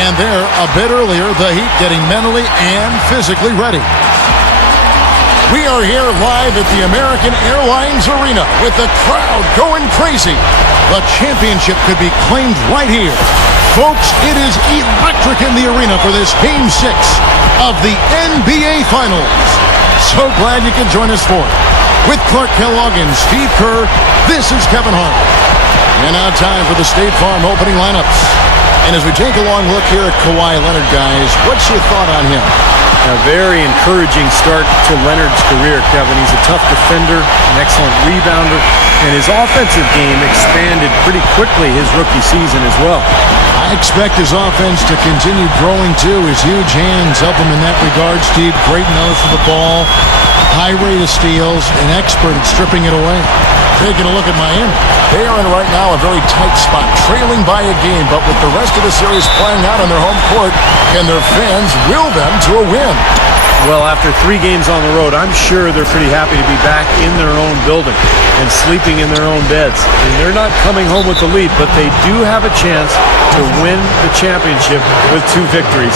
And there, a bit earlier, the Heat getting mentally and physically ready. We are here live at the American Airlines Arena with the crowd going crazy. The championship could be claimed right here. Folks, it is electric in the arena for this Game 6 of the NBA Finals. So glad you can join us for it. With Clark Kellogg and Steve Kerr, this is Kevin Hart. And now time for the State Farm opening lineups. And as we take a long look here at Kawhi Leonard, guys, what's your thought on him? A very encouraging start to Leonard's career, Kevin. He's a tough defender, an excellent rebounder, and his offensive game expanded pretty quickly his rookie season as well. I expect his offense to continue growing too. His huge hands help him in that regard, Steve. Great nose for the ball, high rate of steals, an expert at stripping it away. Taking a look at Miami. They are in right now a very tight spot, trailing by a game, but with the rest of the series playing out on their home court, can their fans will them to a win? Well, after 3 games on the road, I'm sure they're pretty happy to be back in their own building and sleeping in their own beds. And they're not coming home with the lead, but they do have a chance to win the championship with 2 victories.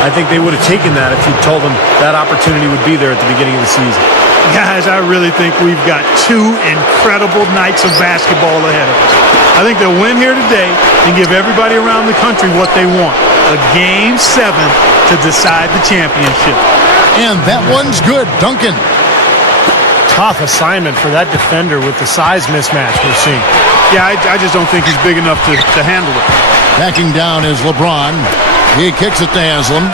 I think they would have taken that if you told them that opportunity would be there at the beginning of the season. Guys, I really think we've got 2 incredible nights of basketball ahead of us. I think they'll win here today and give everybody around the country what they want. A Game 7 to decide the championship. And that one's good. Duncan. Tough assignment for that defender with the size mismatch we're seeing. Yeah, I just don't think he's big enough to handle it. Backing down is LeBron. He kicks it to Haslam.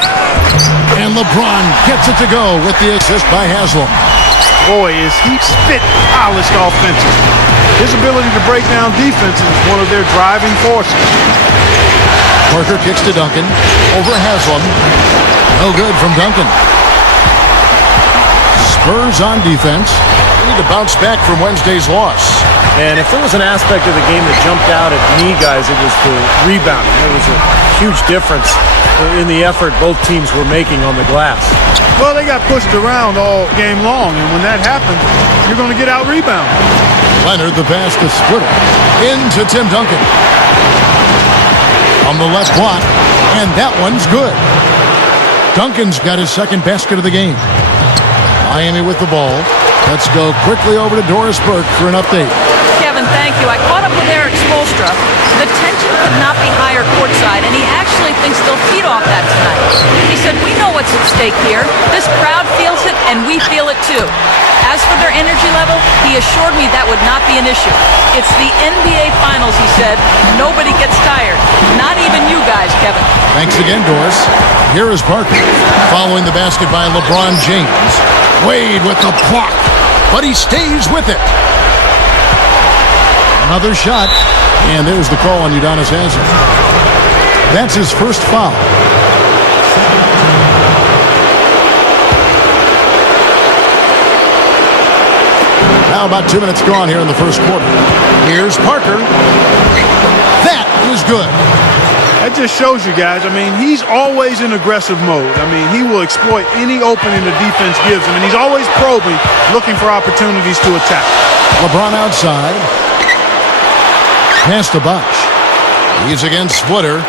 And LeBron gets it to go with the assist by Haslam. Boy, is he spit polished offensively. His ability to break down defenses is one of their driving forces. Parker kicks to Duncan. Over Haslam. No good from Duncan. Spurs on defense. They need to bounce back from Wednesday's loss. And if there was an aspect of the game that jumped out at me, guys, it was the rebounding. There was a huge difference in the effort both teams were making on the glass. Well, they got pushed around all game long, and when that happens, you're going to get out-rebounded. Leonard, the pass to Splitter. Into Tim Duncan. On the left block, and that one's good. Duncan's got his second basket of the game. Miami with the ball. Let's go quickly over to Doris Burke for an update. Kevin, thank you. I caught up with Eric Spoelstra. The tension could not be higher courtside, and he actually thinks they'll feed off that tonight. He said, we know what's at stake here. This crowd feels it, and we feel it too. As for their energy level, he assured me that would not be an issue. It's the NBA Finals, he said. Nobody gets tired. Not even you guys, Kevin. Thanks again, Doris. Here is Parker. Following the basket by LeBron James. Wade with the block, but he stays with it. Another shot, and there's the call on Udonis Haslem. That's his first foul. Now about 2 minutes gone here in the first quarter. Here's Parker. That is good. That just shows you guys, I mean, he's always in aggressive mode. I mean, he will exploit any opening the defense gives him, and he's always probing, looking for opportunities to attack. LeBron outside. Pass to Bosh. He's against Splitter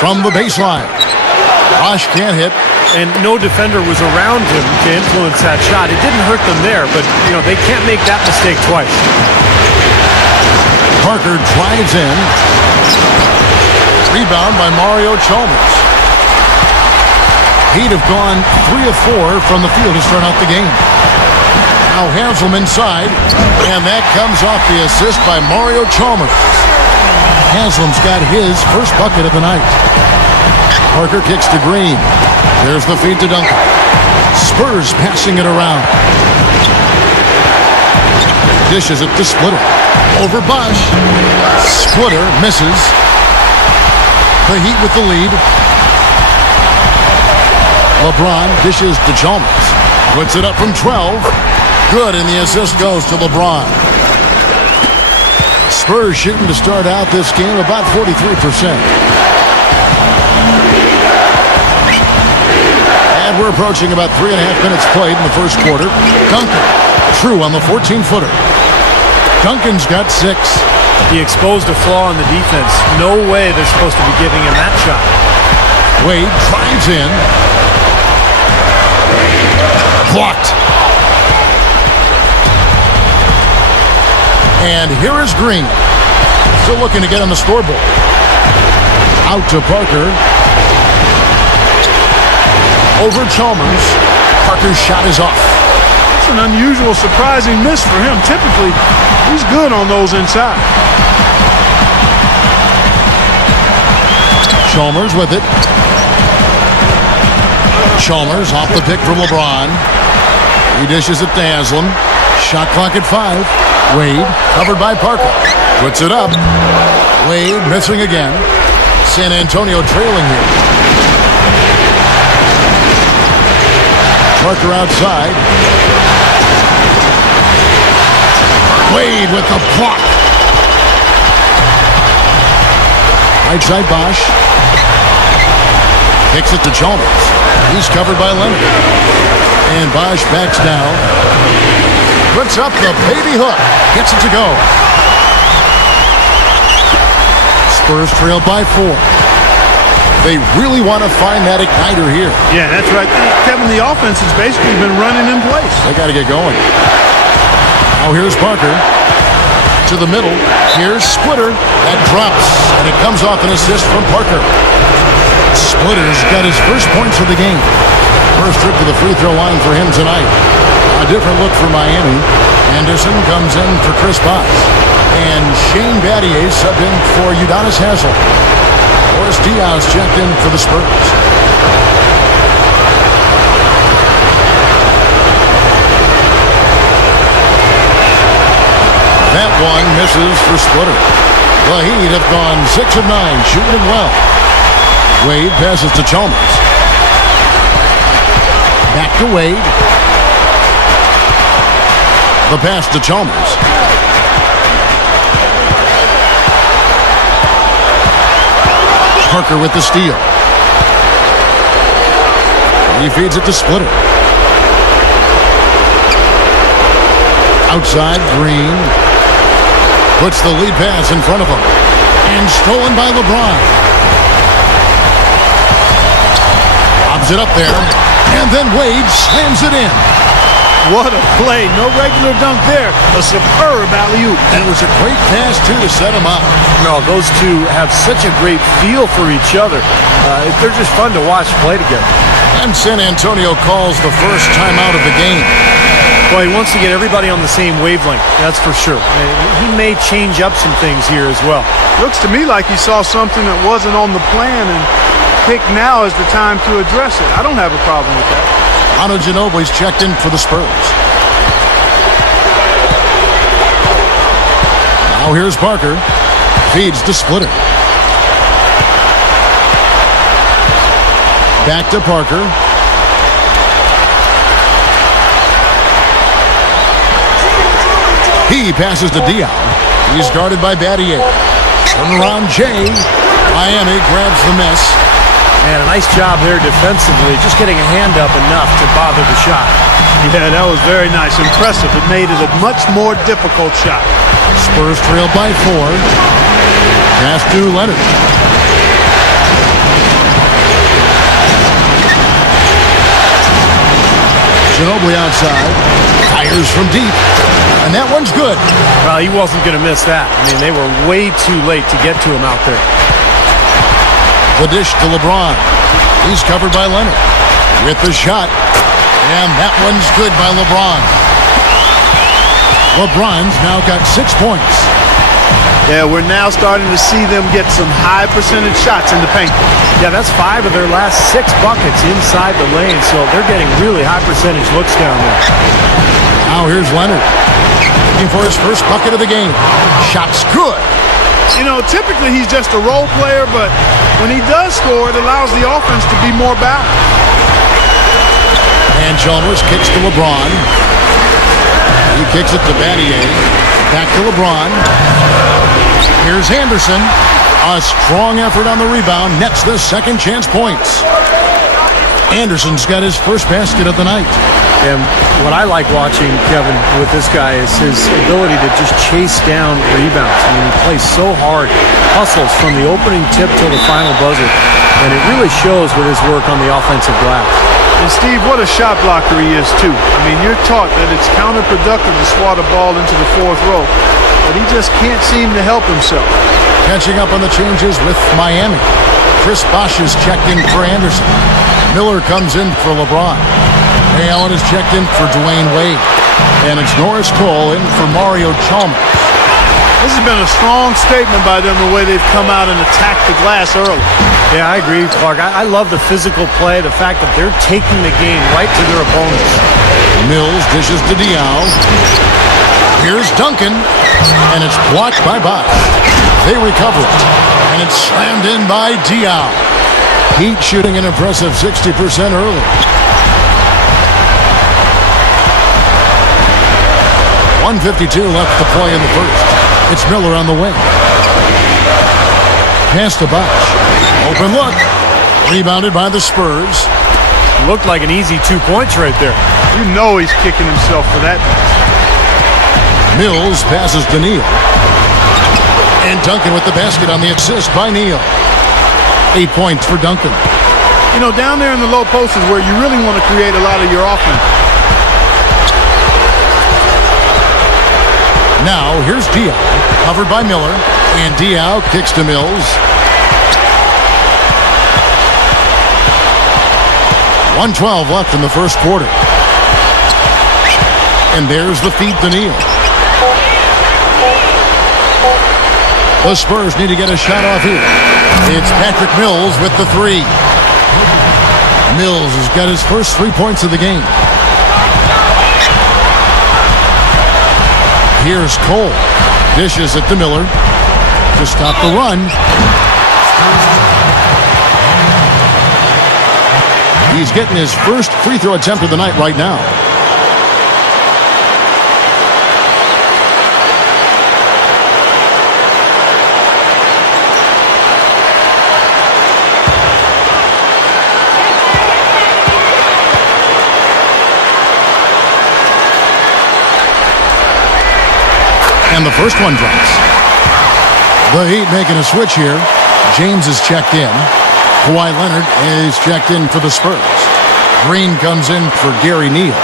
from the baseline. Bosh can't hit. And no defender was around him to influence that shot. It didn't hurt them there, but, you know, they can't make that mistake twice. Parker drives in. Rebound by Mario Chalmers. He'd have gone 3 of 4 from the field to start out the game. Now Haslem inside, and that comes off the assist by Mario Chalmers. Haslam's got his first bucket of the night. Parker kicks to Green. There's the feed to Duncan. Spurs passing it around. Dishes it to Splitter. Over Bosh. Splitter misses. The Heat with the lead. LeBron dishes to Chalmers. Puts it up from 12. Good, and the assist goes to LeBron. Spurs shooting to start out this game about 43%. And we're approaching about 3.5 minutes played in the first quarter. Duncan, true on the 14-footer. Duncan's got 6. He exposed a flaw in the defense. No way they're supposed to be giving him that shot. Wade drives in. Blocked. And here is Green. Still looking to get on the scoreboard. Out to Parker. Over Chalmers. Parker's shot is off. It's an unusual, surprising miss for him. Typically, he's good on those inside. Chalmers with it. Chalmers off the pick from LeBron. He dishes it to Haslam. Shot clock at 5. Wade covered by Parker. Puts it up. Wade missing again. San Antonio trailing here. Parker outside. Wade with the block. Right side Bosch. Kicks it to Chalmers. He's covered by Leonard. And Bosch backs down. Puts up the baby hook. Gets it to go. Spurs trail by 4. They really want to find that igniter here. Yeah, that's right. Kevin, the offense has basically been running in place. They got to get going. Now here's Parker. To the middle. Here's Splitter. That drops. And it comes off an assist from Parker. Splitter's got his first points of the game. First trip to the free throw line for him tonight. A different look for Miami. Anderson comes in for Chris Bosh. And Shane Battier subbed in for Udonis Haslem. Boris Diaz checked in for the Spurs. That one misses for Splitter. The Heat have gone 6 of 9, shooting it well. Wade passes to Chalmers. Back to Wade. The pass to Chalmers. Parker with the steal. He feeds it to Splitter. Outside, Green. Puts the lead pass in front of him. And stolen by LeBron. Lobs it up there. And then Wade slams it in. What a play. No regular dunk there. A superb alley-oop. And it was a great pass, too, to set him up. No, those two have such a great feel for each other. They're just fun to watch play together. And San Antonio calls the first timeout of the game. Well, he wants to get everybody on the same wavelength, that's for sure. He may change up some things here as well. Looks to me like he saw something that wasn't on the plan and picked now is the time to address it. I don't have a problem with that. Ano Ginobili's checked in for the Spurs. Now here's Parker. Feeds to Splitter. Back to Parker. He passes to Dion. He's guarded by Battier. Turn around Jay. Miami grabs the miss. And a nice job there defensively, just getting a hand up enough to bother the shot. Yeah, that was very nice. Impressive. It made it a much more difficult shot. Spurs trail by 4. Pass to Leonard. Ginobili outside. Fires from deep. And that one's good. Well, he wasn't going to miss that. I mean, they were way too late to get to him out there. The dish to LeBron. He's covered by Leonard. With the shot. And that one's good by LeBron. LeBron's now got 6 points. Yeah, we're now starting to see them get some high percentage shots in the paint. Yeah, that's 5 of their last 6 buckets inside the lane, so they're getting really high percentage looks down there. Now here's Leonard. Looking for his first bucket of the game. Shot's good. You know, typically he's just a role player, but when he does score, it allows the offense to be more balanced. And Chalmers kicks to LeBron. He kicks it to Battier. Back to LeBron. Here's Anderson. A strong effort on the rebound. Nets the second chance points. Anderson's got his first basket of the night. And what I like watching, Kevin, with this guy is his ability to just chase down rebounds. I mean, he plays so hard, hustles from the opening tip till the final buzzer, and it really shows with his work on the offensive glass. And Steve, what a shot blocker he is too. I mean, you're taught that it's counterproductive to swat a ball into the fourth row, but he just can't seem to help himself. Catching up on the changes with Miami. Chris Bosh is checked in for Anderson. Miller comes in for LeBron. Ray Allen is checked in for Dwayne Wade. And it's Norris Cole in for Mario Chalmers. This has been a strong statement by them, the way they've come out and attacked the glass early. Yeah, I agree, Clark. I love the physical play, the fact that they're taking the game right to their opponents. Mills dishes to Diaw. Here's Duncan, and it's blocked by Bosh. They recover it, and it's slammed in by Diaw. Heat shooting an impressive 60% early. 1:52 left to play in the first. It's Miller on the wing. Pass to Bosh. Open look. Rebounded by the Spurs. Looked like an easy 2 points right there. You know he's kicking himself for that. Mills passes to Neal. And Duncan with the basket on the assist by Neal. 8 points for Duncan. You know, down there in the low post is where you really want to create a lot of your offense. Now, here's Diaw, covered by Miller, and Diaw kicks to Mills. 1:12 left in the first quarter. And there's the feed to Neal. The Spurs need to get a shot off here. It's Patrick Mills with the three. Mills has got his first 3 points of the game. Here's Cole. Dishes it to Miller to stop the run. He's getting his first free throw attempt of the night right now. And the first one drops. The Heat making a switch here. James is checked in. Kawhi Leonard is checked in for the Spurs. Green comes in for Gary Neal.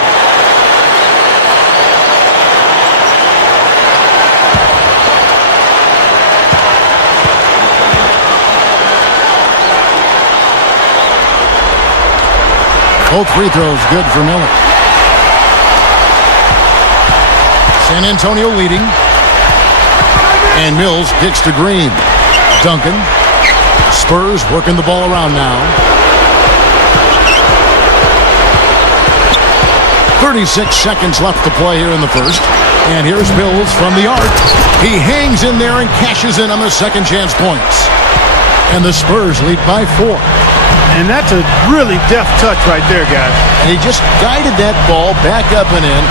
Both free throws good for Miller. San Antonio leading. And Mills kicks to Green. Duncan. Spurs working the ball around now. 36 seconds left to play here in the first. And here's Mills from the arc. He hangs in there and cashes in on the second chance points. And the Spurs lead by 4. And that's a really deft touch right there, guys. And he just guided that ball back up and in.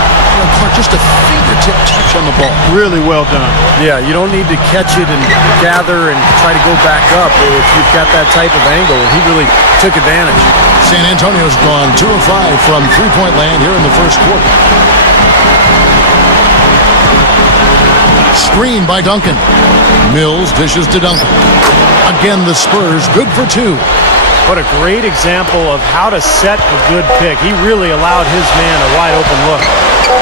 Just a fingertip touch on the ball. Really well done. Yeah, you don't need to catch it and gather and try to go back up if you've got that type of angle. He really took advantage. San Antonio's gone 2 of 5 from three-point land here in the first quarter. Screen by Duncan. Mills dishes to Duncan. Again, the Spurs good for 2. What a great example of how to set a good pick. He really allowed his man a wide open look.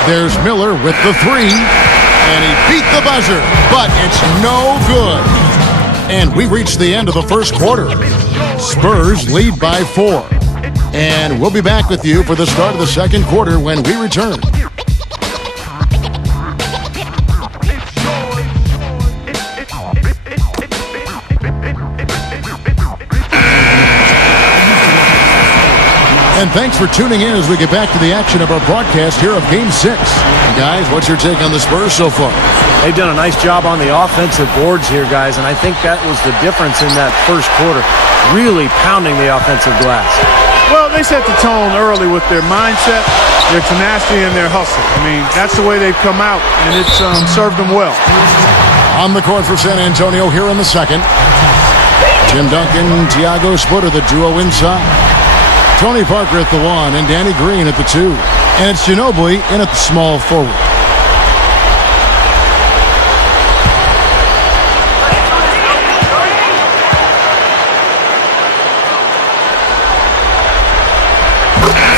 There's Miller with the three, and he beat the buzzer, but it's no good. And we reached the end of the first quarter. Spurs lead by 4. And we'll be back with you for the start of the second quarter when we return. And thanks for tuning in as we get back to the action of our broadcast here of Game 6. Guys, what's your take on the Spurs so far? They've done a nice job on the offensive boards here, guys, and I think that was the difference in that first quarter, really pounding the offensive glass. Well, they set the tone early with their mindset, their tenacity, and their hustle. I mean, that's the way they've come out, and it's served them well. On the court for San Antonio here in the second. Tim Duncan, Thiago Splitter, the duo inside. Tony Parker at the 1 and Danny Green at the 2. And it's Ginobili in at the small forward.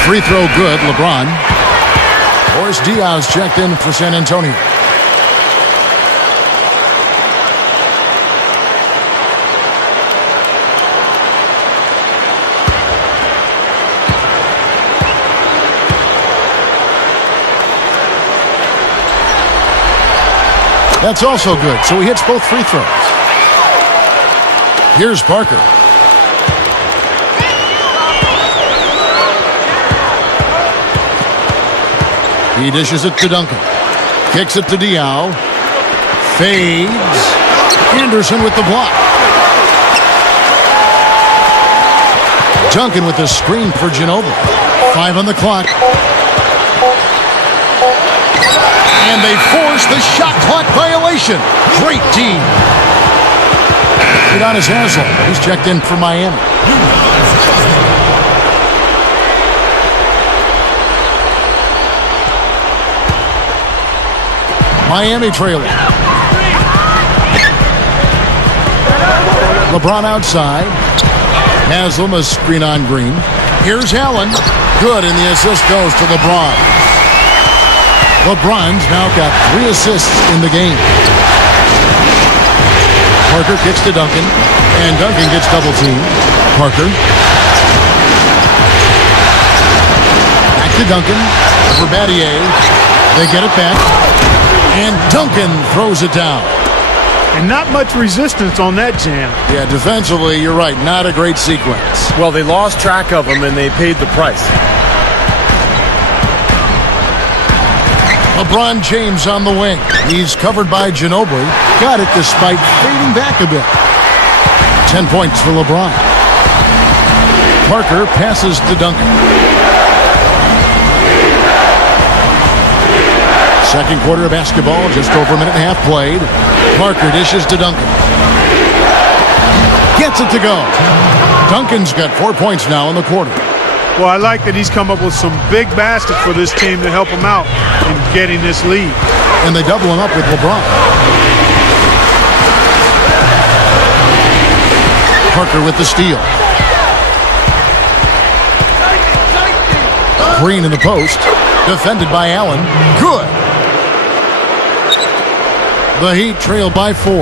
Free throw good, LeBron. Boris Diaz checked in for San Antonio. That's also good, so he hits both free throws. Here's Parker. He dishes it to Duncan. Kicks it to Diaw. Fades. Anderson with the block. Duncan with the screen for Ginobili. 5 on the clock. And they force the shot clock violation. Great team. Udonis Haslem. He's checked in for Miami. Miami trailing. LeBron outside. Haslem a screen on Green. Here's Allen. Good, and the assist goes to LeBron. LeBron's now got 3 assists in the game. Parker kicks to Duncan, and Duncan gets double teamed. Parker. Back to Duncan for Battier. They get it back, and Duncan throws it down. And not much resistance on that jam. Yeah, defensively, you're right, not a great sequence. Well, they lost track of him, and they paid the price. LeBron James on the wing. He's covered by Ginobili. Got it despite fading back a bit. 10 points for LeBron. Parker passes to Duncan. Second quarter of basketball, just over a minute and a half played. Parker dishes to Duncan. Gets it to go. Duncan's got 4 points now in the quarter. Well, I like that he's come up with some big baskets for this team to help him out in getting this lead. And they double him up with LeBron. Parker with the steal. Green in the post. Defended by Allen. Good. The Heat trail by 4.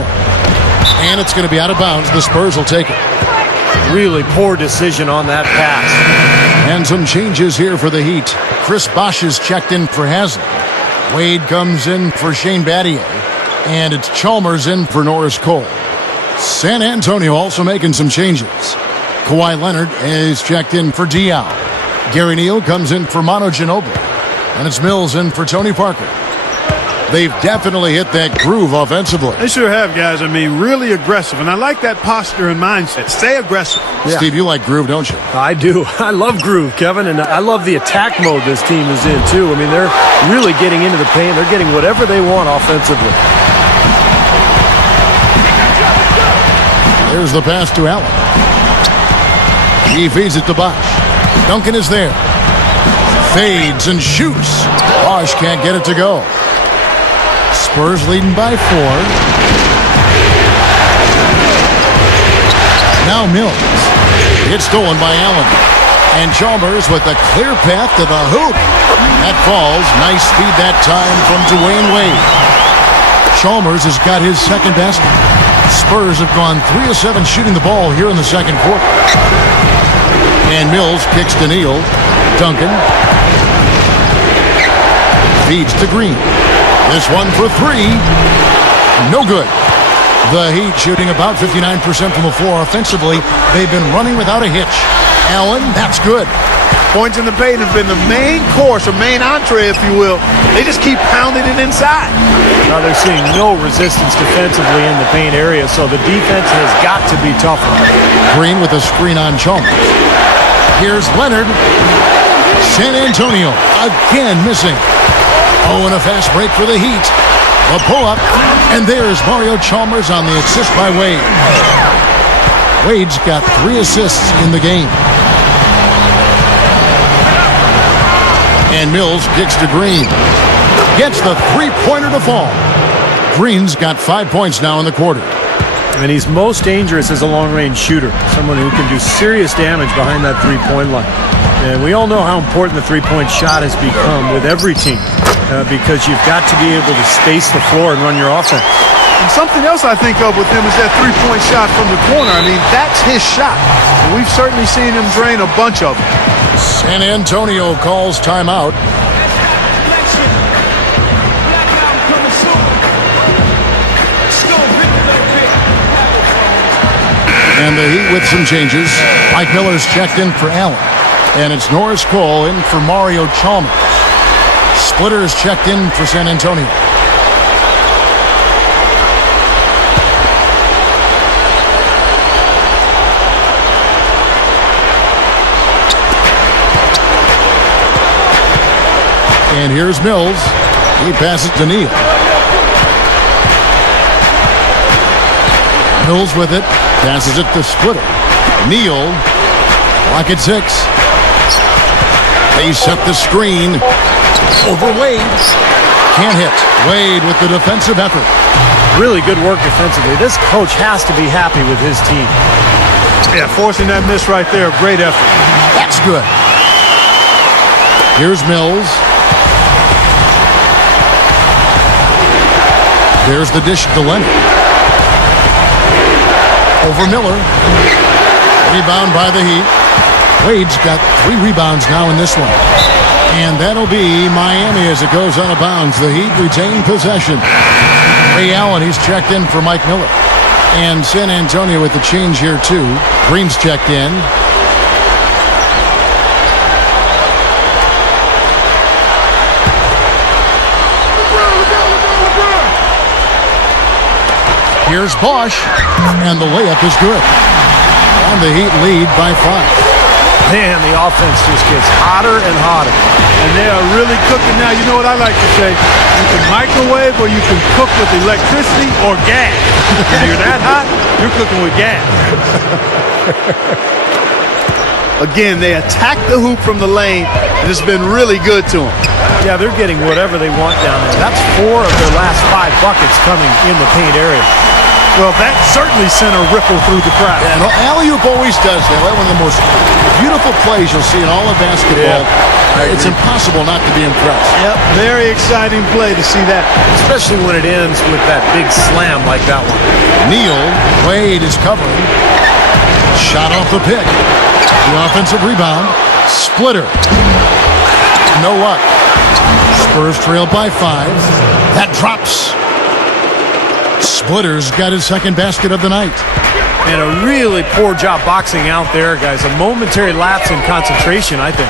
And it's going to be out of bounds. The Spurs will take it. Really poor decision on that pass. And some changes here for the Heat. Chris Bosh is checked in for Haslem. Wade comes in for Shane Battier. And it's Chalmers in for Norris Cole. San Antonio also making some changes. Kawhi Leonard is checked in for Diaw. Gary Neal comes in for Manu Ginobili. And it's Mills in for Tony Parker. They've definitely hit that groove offensively. They sure have, guys. I mean, really aggressive. And I like that posture and mindset. Stay aggressive. Yeah. Steve, you like groove, don't you? I do. I love groove, Kevin, and I love the attack mode this team is in, too. I mean, they're really getting into the paint. They're getting whatever they want offensively. There's the pass to Allen. He feeds it to Bosh. Duncan is there. Fades and shoots. Bosh can't get it to go. Spurs leading by 4. Now Mills. It's stolen by Allen. And Chalmers with a clear path to the hoop. That falls. Nice speed that time from Dwayne Wade. Chalmers has got his second basket. Spurs have gone 3 of 7 shooting the ball here in the second quarter. And Mills kicks to Neal. Duncan. Feeds to Green. This one for 3. No good. The Heat shooting about 59% from the floor offensively. They've been running without a hitch. Allen, that's good. Points in the paint have been the main course or main entree, if you will. They just keep pounding it inside. Now they're seeing no resistance defensively in the paint area, so the defense has got to be tougher. Green with a screen on Chalmers. Here's Leonard. San Antonio again missing. Oh, and a fast break for the Heat. A pull-up, and there's Mario Chalmers on the assist by Wade. Wade's got 3 assists in the game. And Mills kicks to Green. Gets the three-pointer to fall. Green's got 5 points now in the quarter. And he's most dangerous as a long-range shooter, someone who can do serious damage behind that three-point line. And we all know how important the three-point shot has become with every team because you've got to be able to space the floor and run your offense. And something else I think of with him is that three-point shot from the corner. I mean, that's his shot. And we've certainly seen him drain a bunch of them. San Antonio calls timeout. And the Heat with some changes. Mike Miller's checked in for Allen. And it's Norris Cole in for Mario Chalmers. Splitter's checked in for San Antonio. And here's Mills. He passes to Neal. Mills with it. Passes it to Splitter. Neal. Lock at 6. They set the screen. Over Wade. Can't hit. Wade with the defensive effort. Really good work defensively. This coach has to be happy with his team. Yeah, forcing that miss right there. Great effort. That's good. Here's Mills. There's the dish to Leonard. Over Miller. Rebound by the Heat. Wade's got 3 rebounds now in this one. And that'll be Miami as it goes out of bounds. The Heat retain possession. Ray Allen, he's checked in for Mike Miller. And San Antonio with the change here too. Green's checked in. Here's Bosch, and the layup is good. And the Heat lead by 5. Man, the offense just gets hotter and hotter. And they are really cooking now. You know what I like to say? You can microwave or you can cook with electricity or gas. If you're that hot, you're cooking with gas. Again, they attack the hoop from the lane, and it's been really good to them. Yeah, they're getting whatever they want down there. That's 4 of their last 5 buckets coming in the paint area. Well, that certainly sent a ripple through the crowd. And alley-oop always does that. One of the most beautiful plays you'll see in all of basketball. Yeah, it's impossible not to be impressed. Yep, very exciting play to see that. Especially when it ends with that big slam like that one. Neal, Wade is covering. Shot off the pick. The offensive rebound. Splitter. You know what? Spurs trail by 5. That drops. Splitter's got his second basket of the night. And a really poor job boxing out there, guys. A momentary lapse in concentration, I think.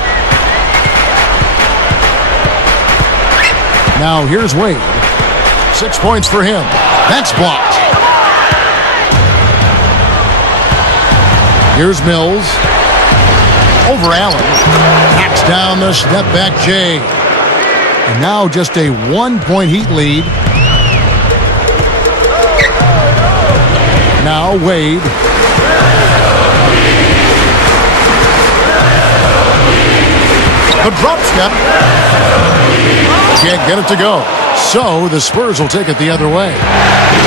Now here's Wade. 6 points for him. That's blocked. Here's Mills. Over Allen. Hacks down the step back Jay. And now just a 1-point Heat lead. Now Wade. The drop step. Can't get it to go. So the Spurs will take it the other way.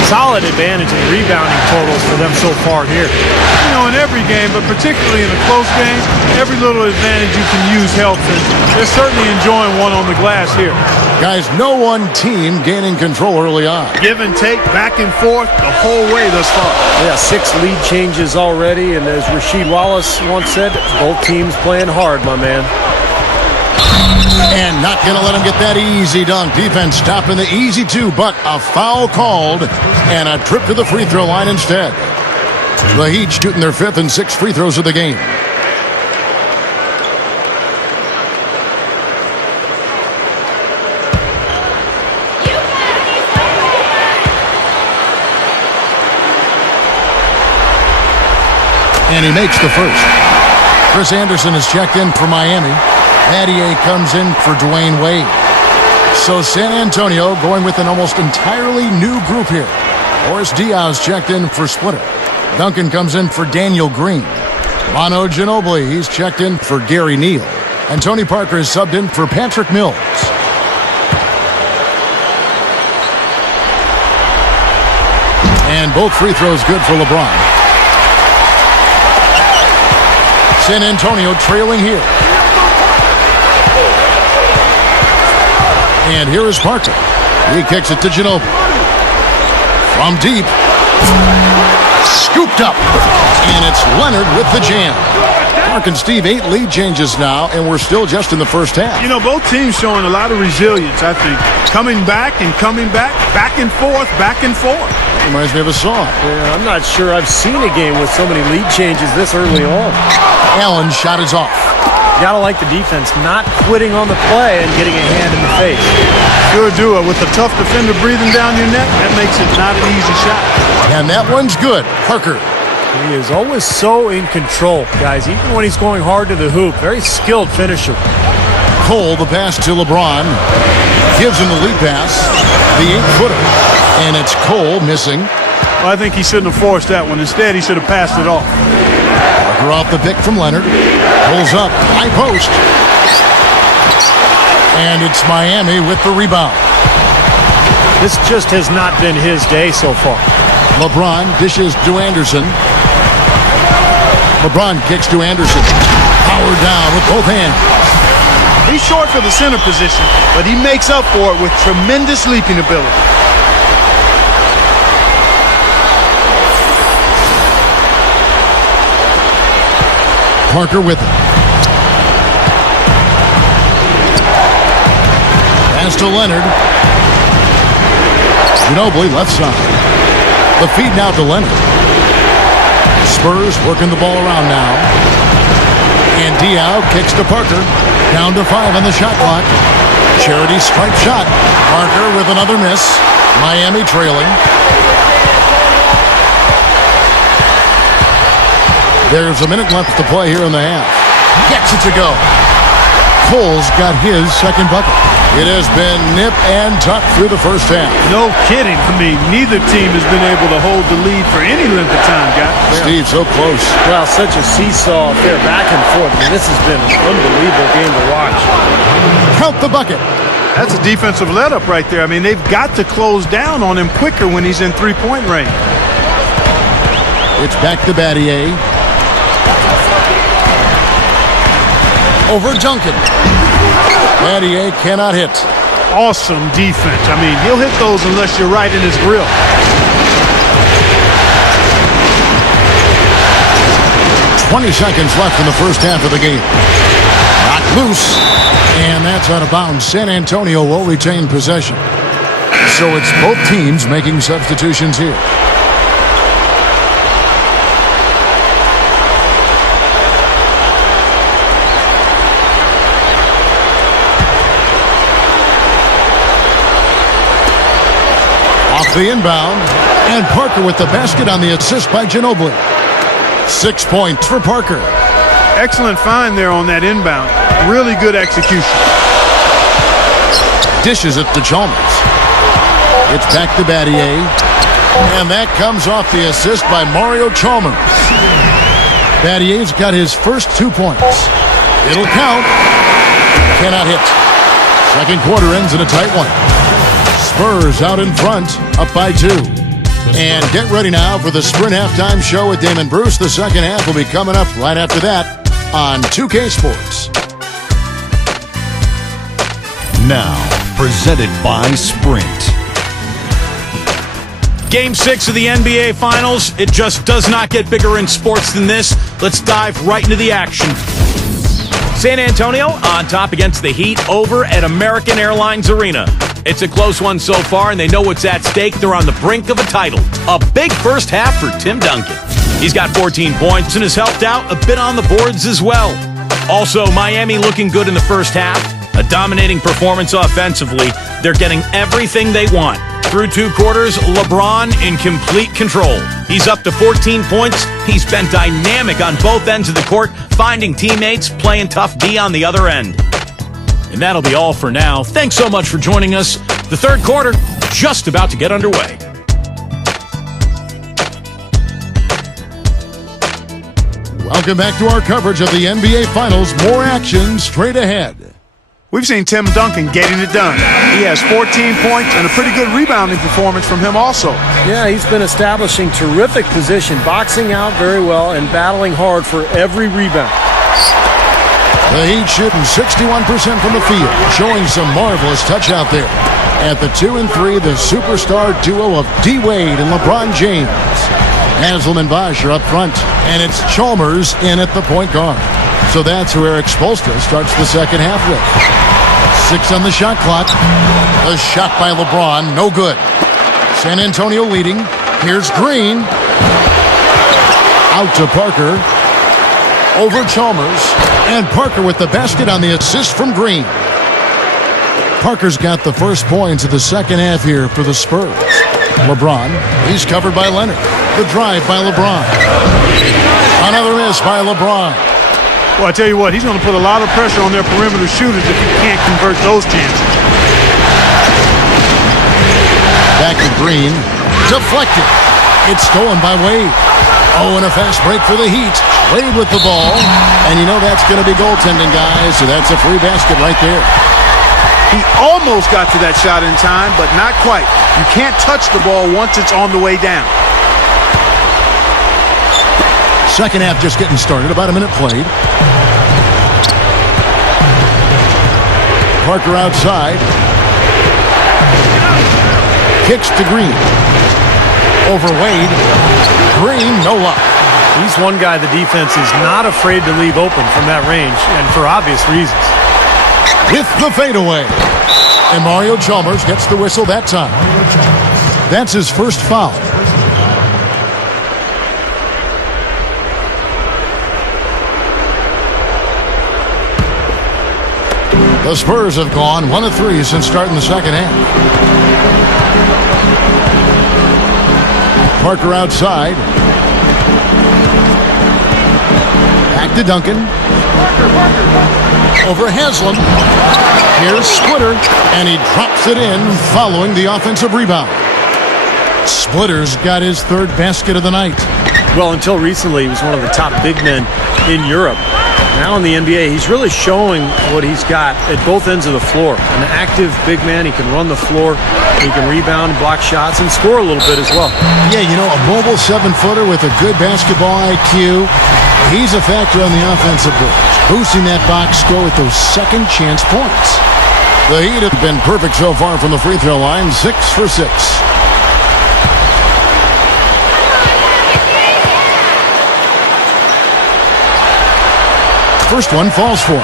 Solid advantage in rebounding totals for them so far here. You know, in every game, but particularly in a close game, every little advantage you can use helps. And they're certainly enjoying one on the glass here. Guys, no one team gaining control early on. Give and take, back and forth, the whole way thus far. Yeah, 6 lead changes already. And as Rasheed Wallace once said, both teams playing hard, my man. And not going to let him get that easy dunk. Defense stopping the easy 2, but a foul called and a trip to the free throw line instead. The Heat shooting their 5th and 6th free throws of the game. And he makes the first. Chris Anderson is checked in for Miami. Mattier comes in for Dwayne Wade. So San Antonio going with an almost entirely new group here. Boris Diaz checked in for Splitter. Duncan comes in for Daniel Green. Manu Ginobili, he's checked in for Gary Neal. And Tony Parker is subbed in for Patrick Mills. And both free throws good for LeBron. San Antonio trailing here. And here is Parker. He kicks it to Ginobili. From deep. Scooped up. And it's Leonard with the jam. Mark and Steve, 8 lead changes now, and we're still just in the first half. You know, both teams showing a lot of resilience, I think. Coming back, back and forth, back and forth. Reminds me of a song. Yeah, I'm not sure I've seen a game with so many lead changes this early on. Allen's shot is off. You gotta like the defense not quitting on the play and getting a hand in the face. Sure do it. With a tough defender breathing down your neck, that makes it not an easy shot. And that one's good. Parker. He is always so in control, guys, even when he's going hard to the hoop. Very skilled finisher. Cole, the pass to LeBron. Gives him the lead pass. The 8-footer. And it's Cole missing. Well, I think he shouldn't have forced that one. Instead, he should have passed it off. Parker off the pick from Leonard. Pulls up. High post. And it's Miami with the rebound. This just has not been his day so far. LeBron dishes to Anderson. LeBron kicks to Anderson. Powered down with both hands. He's short for the center position, but he makes up for it with tremendous leaping ability. Parker with it. Pass to Leonard. Ginobili left side. The feed now to Leonard. Spurs working the ball around now. And Diaw kicks to Parker. Down to 5 on the shot clock. Charity stripe shot. Parker with another miss. Miami trailing. There's a minute left to play here in the half. Gets it to go. Cole's got his second bucket. It has been nip and tuck through the first half. No kidding. I mean, neither team has been able to hold the lead for any length of time, guys. Steve, so close. Well, such a seesaw affair, back and forth. I mean, this has been an unbelievable game to watch. Count the bucket. That's a defensive let-up right there. I mean, they've got to close down on him quicker when he's in three-point range. It's back to Battier. Over Duncan. Battier cannot hit. Awesome defense. I mean, he'll hit those unless you're right in his grill. "20 seconds left in the first half of the game. Knocked loose. And that's out of bounds. San Antonio will retain possession. So it's both teams making substitutions here. Off the inbound, and Parker with the basket on the assist by Ginobili. 6 points for Parker. Excellent find there on that inbound. Really good execution. Dishes it to Chalmers. It's back to Battier, and that comes off the assist by Mario Chalmers. Battier's got his first 2 points. It'll count. Cannot hit. Second quarter ends in a tight one. Spurs out in front, up by 2. And get ready now for the Sprint Halftime Show with Damon Bruce. The second half will be coming up right after that on 2K Sports. Now, presented by Sprint. Game 6 of the NBA Finals. It just does not get bigger in sports than this. Let's dive right into the action. San Antonio on top against the Heat over at American Airlines Arena. It's a close one so far, and they know what's at stake. They're on the brink of a title. A big first half for Tim Duncan. He's got 14 points and has helped out a bit on the boards as well. Also, Miami looking good in the first half. A dominating performance offensively. They're getting everything they want. Through 2 quarters, LeBron in complete control. He's up to 14 points. He's been dynamic on both ends of the court, finding teammates, playing tough D on the other end. And that'll be all for now. Thanks so much for joining us. The third quarter just about to get underway. Welcome back to our coverage of the NBA Finals. More action straight ahead. We've seen Tim Duncan getting it done. He has 14 points and a pretty good rebounding performance from him also. Yeah, he's been establishing terrific position, boxing out very well and battling hard for every rebound. The Heat shooting 61% from the field, showing some marvelous touch out there. At the 2 and 3, the superstar duo of D. Wade and LeBron James. Haslam and Bosh are up front, and it's Chalmers in at the point guard. So that's who Eric Spoelstra starts the second half with. 6 on the shot clock. A shot by LeBron, no good. San Antonio leading. Here's Green. Out to Parker. Over Chalmers. And Parker with the basket on the assist from Green. Parker's got the first points of the second half here for the Spurs. LeBron, he's covered by Leonard. The drive by LeBron. Another miss by LeBron. Well, I tell you what, he's going to put a lot of pressure on their perimeter shooters if he can't convert those chances. Back to Green. Deflected. It's stolen by Wade. Oh, and a fast break for the Heat. Wade with the ball. And you know that's going to be goaltending, guys, so that's a free basket right there. He almost got to that shot in time, but not quite. You can't touch the ball once it's on the way down. Second half just getting started. About a minute played. Parker outside. Kicks to Green. Over Wade. Green, no luck. He's one guy the defense is not afraid to leave open from that range, and for obvious reasons. With the fadeaway. And Mario Chalmers gets the whistle that time. That's his first foul. The Spurs have gone 1 of 3 since starting the second half. Parker outside. Back to Duncan. Over Haslam. Here's Splitter, and he drops it in following the offensive rebound. Splitter's got his third basket of the night. Well, until recently, he was one of the top big men in Europe. Now in the NBA, he's really showing what he's got at both ends of the floor. An active big man. He can run the floor. He can rebound, block shots, and score a little bit as well. Yeah, you know, a mobile 7-footer with a good basketball IQ. He's a factor on the offensive boards, boosting that box score with those second chance points. The Heat have been perfect so far from the free throw line, 6 for 6. First one falls for him.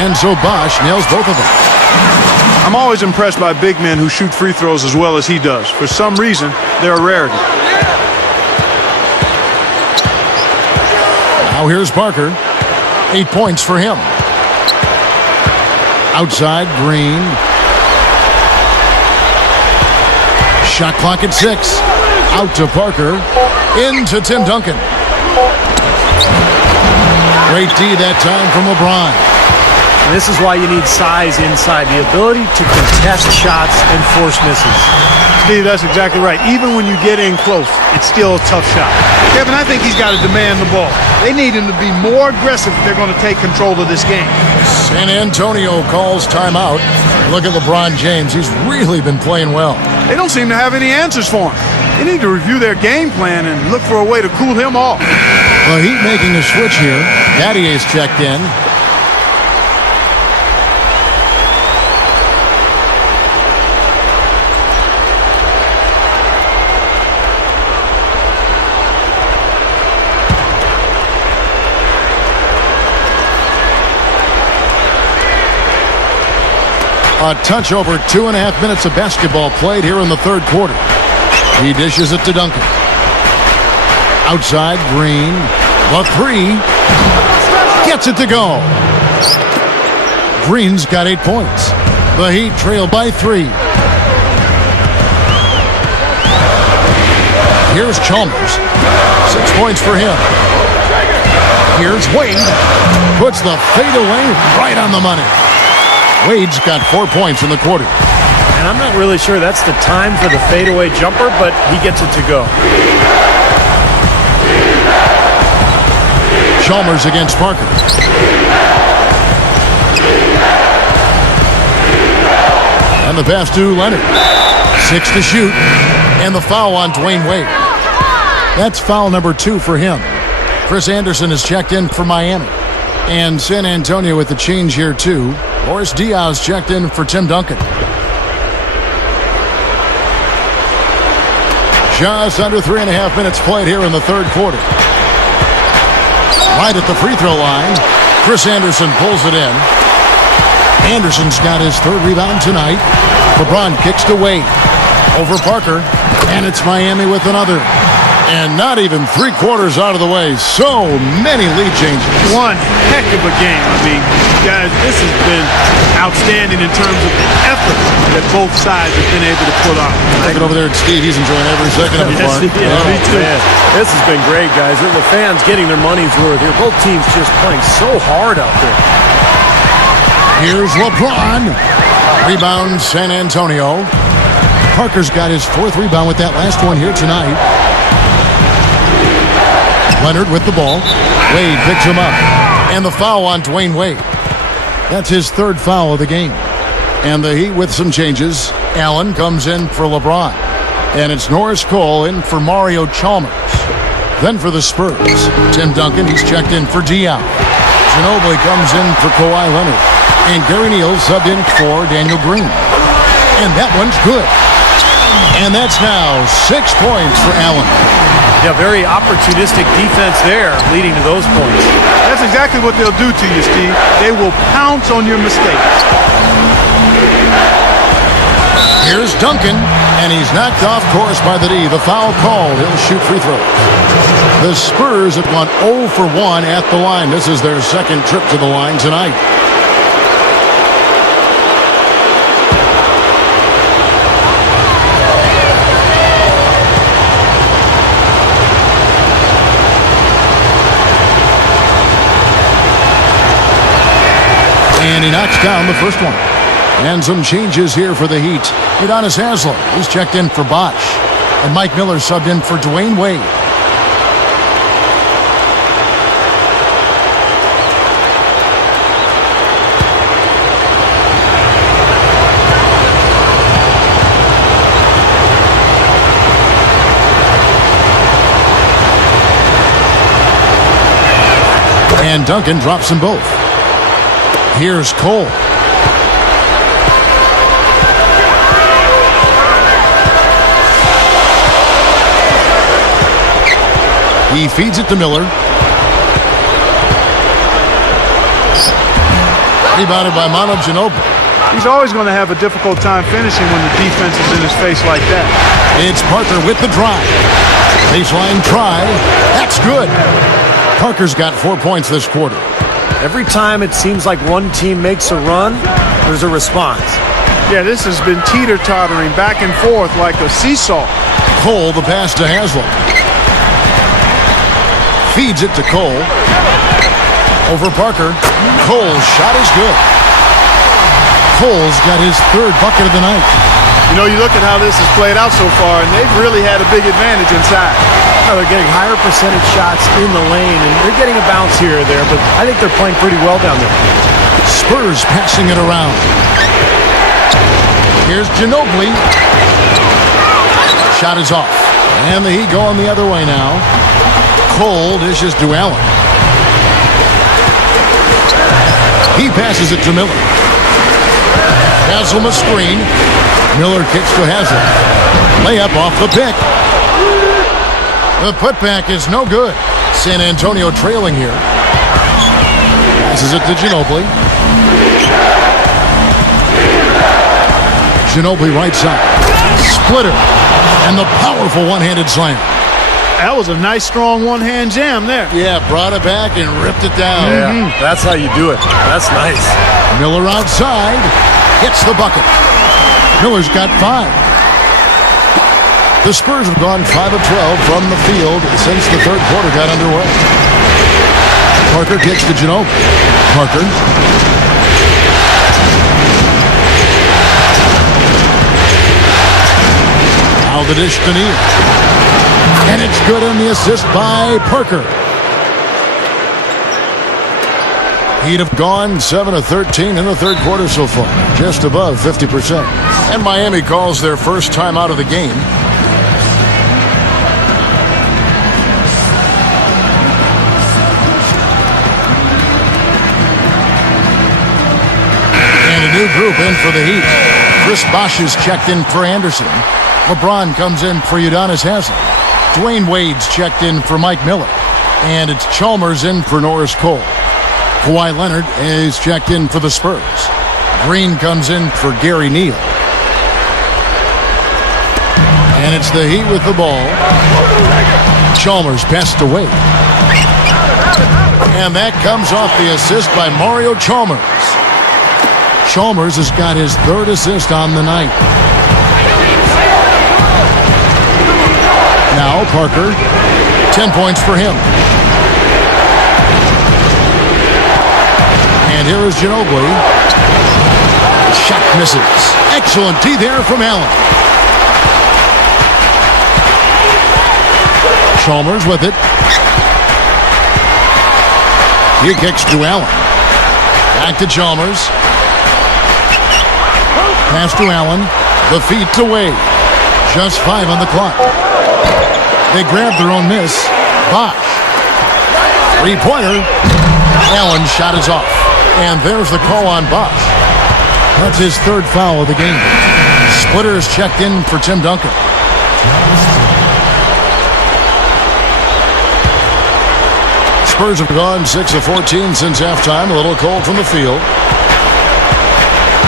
And so Bosh nails both of them. I'm always impressed by big men who shoot free throws as well as he does. For some reason, they're a rarity. Now here's Parker. 8 points for him. Outside, Green. Shot clock at 6. Out to Parker. Into Tim Duncan. Great D that time from LeBron. And this is why you need size inside, the ability to contest shots and force misses. Steve, that's exactly right. Even when you get in close, it's still a tough shot. Kevin, I think he's got to demand the ball. They need him to be more aggressive if they're going to take control of this game. San Antonio calls timeout. Look at LeBron James. He's really been playing well. They don't seem to have any answers for him. They need to review their game plan and look for a way to cool him off. The Heat making a switch here. Gattier's checked in. A touch over 2.5 minutes of basketball played here in the third quarter. He dishes it to Duncan. Outside, Green. The 3. Gets it to go. Green's got 8 points. The Heat trail by 3. Here's Chalmers. 6 points for him. Here's Wade. Puts the fadeaway right on the money. Wade's got 4 points in the quarter. And I'm not really sure that's the time for the fadeaway jumper, but he gets it to go. Chalmers against Parker. And the pass to Leonard. 6 to shoot. And the foul on Dwayne Wade. That's foul number 2 for him. Chris Anderson has checked in for Miami. And San Antonio with the change here too. Boris Diaz checked in for Tim Duncan. Just under 3.5 minutes played here in the third quarter. Right at the free throw line. Chris Anderson pulls it in. Anderson's got his third rebound tonight. LeBron kicks to Wade. Over Parker. And it's Miami with another. And not even 3/4 out of the way. So many lead changes. One heck of a game. I mean, guys, this has been outstanding in terms of the effort that both sides have been able to put on. Looking over there at Steve, he's enjoying every second of it. Yes, me too. Man, this has been great, guys. The fans getting their money's worth here. Both teams just playing so hard out there. Here's LeBron. Rebound, San Antonio. Parker's got his 4th rebound with that last one here tonight. Leonard with the ball. Wade picks him up. And the foul on Dwayne Wade. That's his 3rd foul of the game. And the Heat with some changes. Allen comes in for LeBron. And it's Norris Cole in for Mario Chalmers. Then for the Spurs, Tim Duncan, he's checked in for Dion. Ginobili comes in for Kawhi Leonard. And Gary Neal subbed in for Daniel Green. And that one's good. And that's now 6 points for Allen. Yeah, very opportunistic defense there, leading to those points. That's exactly what they'll do to you, Steve. They will pounce on your mistakes. Here's Duncan, and he's knocked off course by the D. The foul called. He'll shoot free throws. The Spurs have gone 0 for 1 at the line. This is their 2nd trip to the line tonight. And he knocks down the first one. And some changes here for the Heat. Udonis Haslem, he's checked in for Bosch. And Mike Miller subbed in for Dwayne Wade. And Duncan drops them both. Here's Cole. He feeds it to Miller. Rebounded by Manu Ginobili. He's always going to have a difficult time finishing when the defense is in his face like that. It's Parker with the drive. Baseline try. That's good. Parker's got 4 points this quarter. Every time it seems like one team makes a run, there's a response. Yeah, this has been teeter-tottering back and forth like a seesaw. Cole, the pass to Haslem. Feeds it to Cole. Over Parker. Cole's shot is good. Cole's got his 3rd bucket of the night. You know, you look at how this has played out so far, and they've really had a big advantage inside. They're getting higher percentage shots in the lane, and they're getting a bounce here or there, but I think they're playing pretty well down there. Spurs passing it around. Here's Ginobili. Shot is off. And the Heat going the other way now. Cole dishes to Allen. He passes it to Miller. Haslem a screen. Miller kicks to Haslem. Layup off the pick. The putback is no good. San Antonio trailing here. Passes it to Ginobili. Ginobili right side. Splitter. And the powerful one-handed slam. That was a nice, strong one-hand jam there. Yeah, brought it back and ripped it down. Yeah, that's how you do it. That's nice. Miller outside. Hits the bucket. Miller's got 5. The Spurs have gone 5 of 12 from the field since the third quarter got underway. Parker kicks to Ginobili. Parker. Now the dish to Neal. And it's good on the assist by Parker. Heat have gone 7 of 13 in the third quarter so far, just above 50%. And Miami calls their first time out of the game. And a new group in for the Heat. Chris Bosh is checked in for Anderson. LeBron comes in for Udonis Haslem. Dwayne Wade's checked in for Mike Miller. And it's Chalmers in for Norris Cole. Kawhi Leonard is checked in for the Spurs. Green comes in for Gary Neal. And it's the Heat with the ball. Chalmers passed away. And that comes off the assist by Mario Chalmers. Chalmers has got his third assist on the night. Now Parker, 10 points for him. And here is Ginobili. Shot misses. Excellent D there from Allen. Chalmers with it. He kicks to Allen. Back to Chalmers. Pass to Allen. The feet to Wade. Just 5 on the clock. They grab their own miss. Bosh. Three-pointer. Allen's shot is off. And there's the call on Bosh. That's his third foul of the game. Splitter is checked in for Tim Duncan. Spurs have gone 6 of 14 since halftime. A little cold from the field.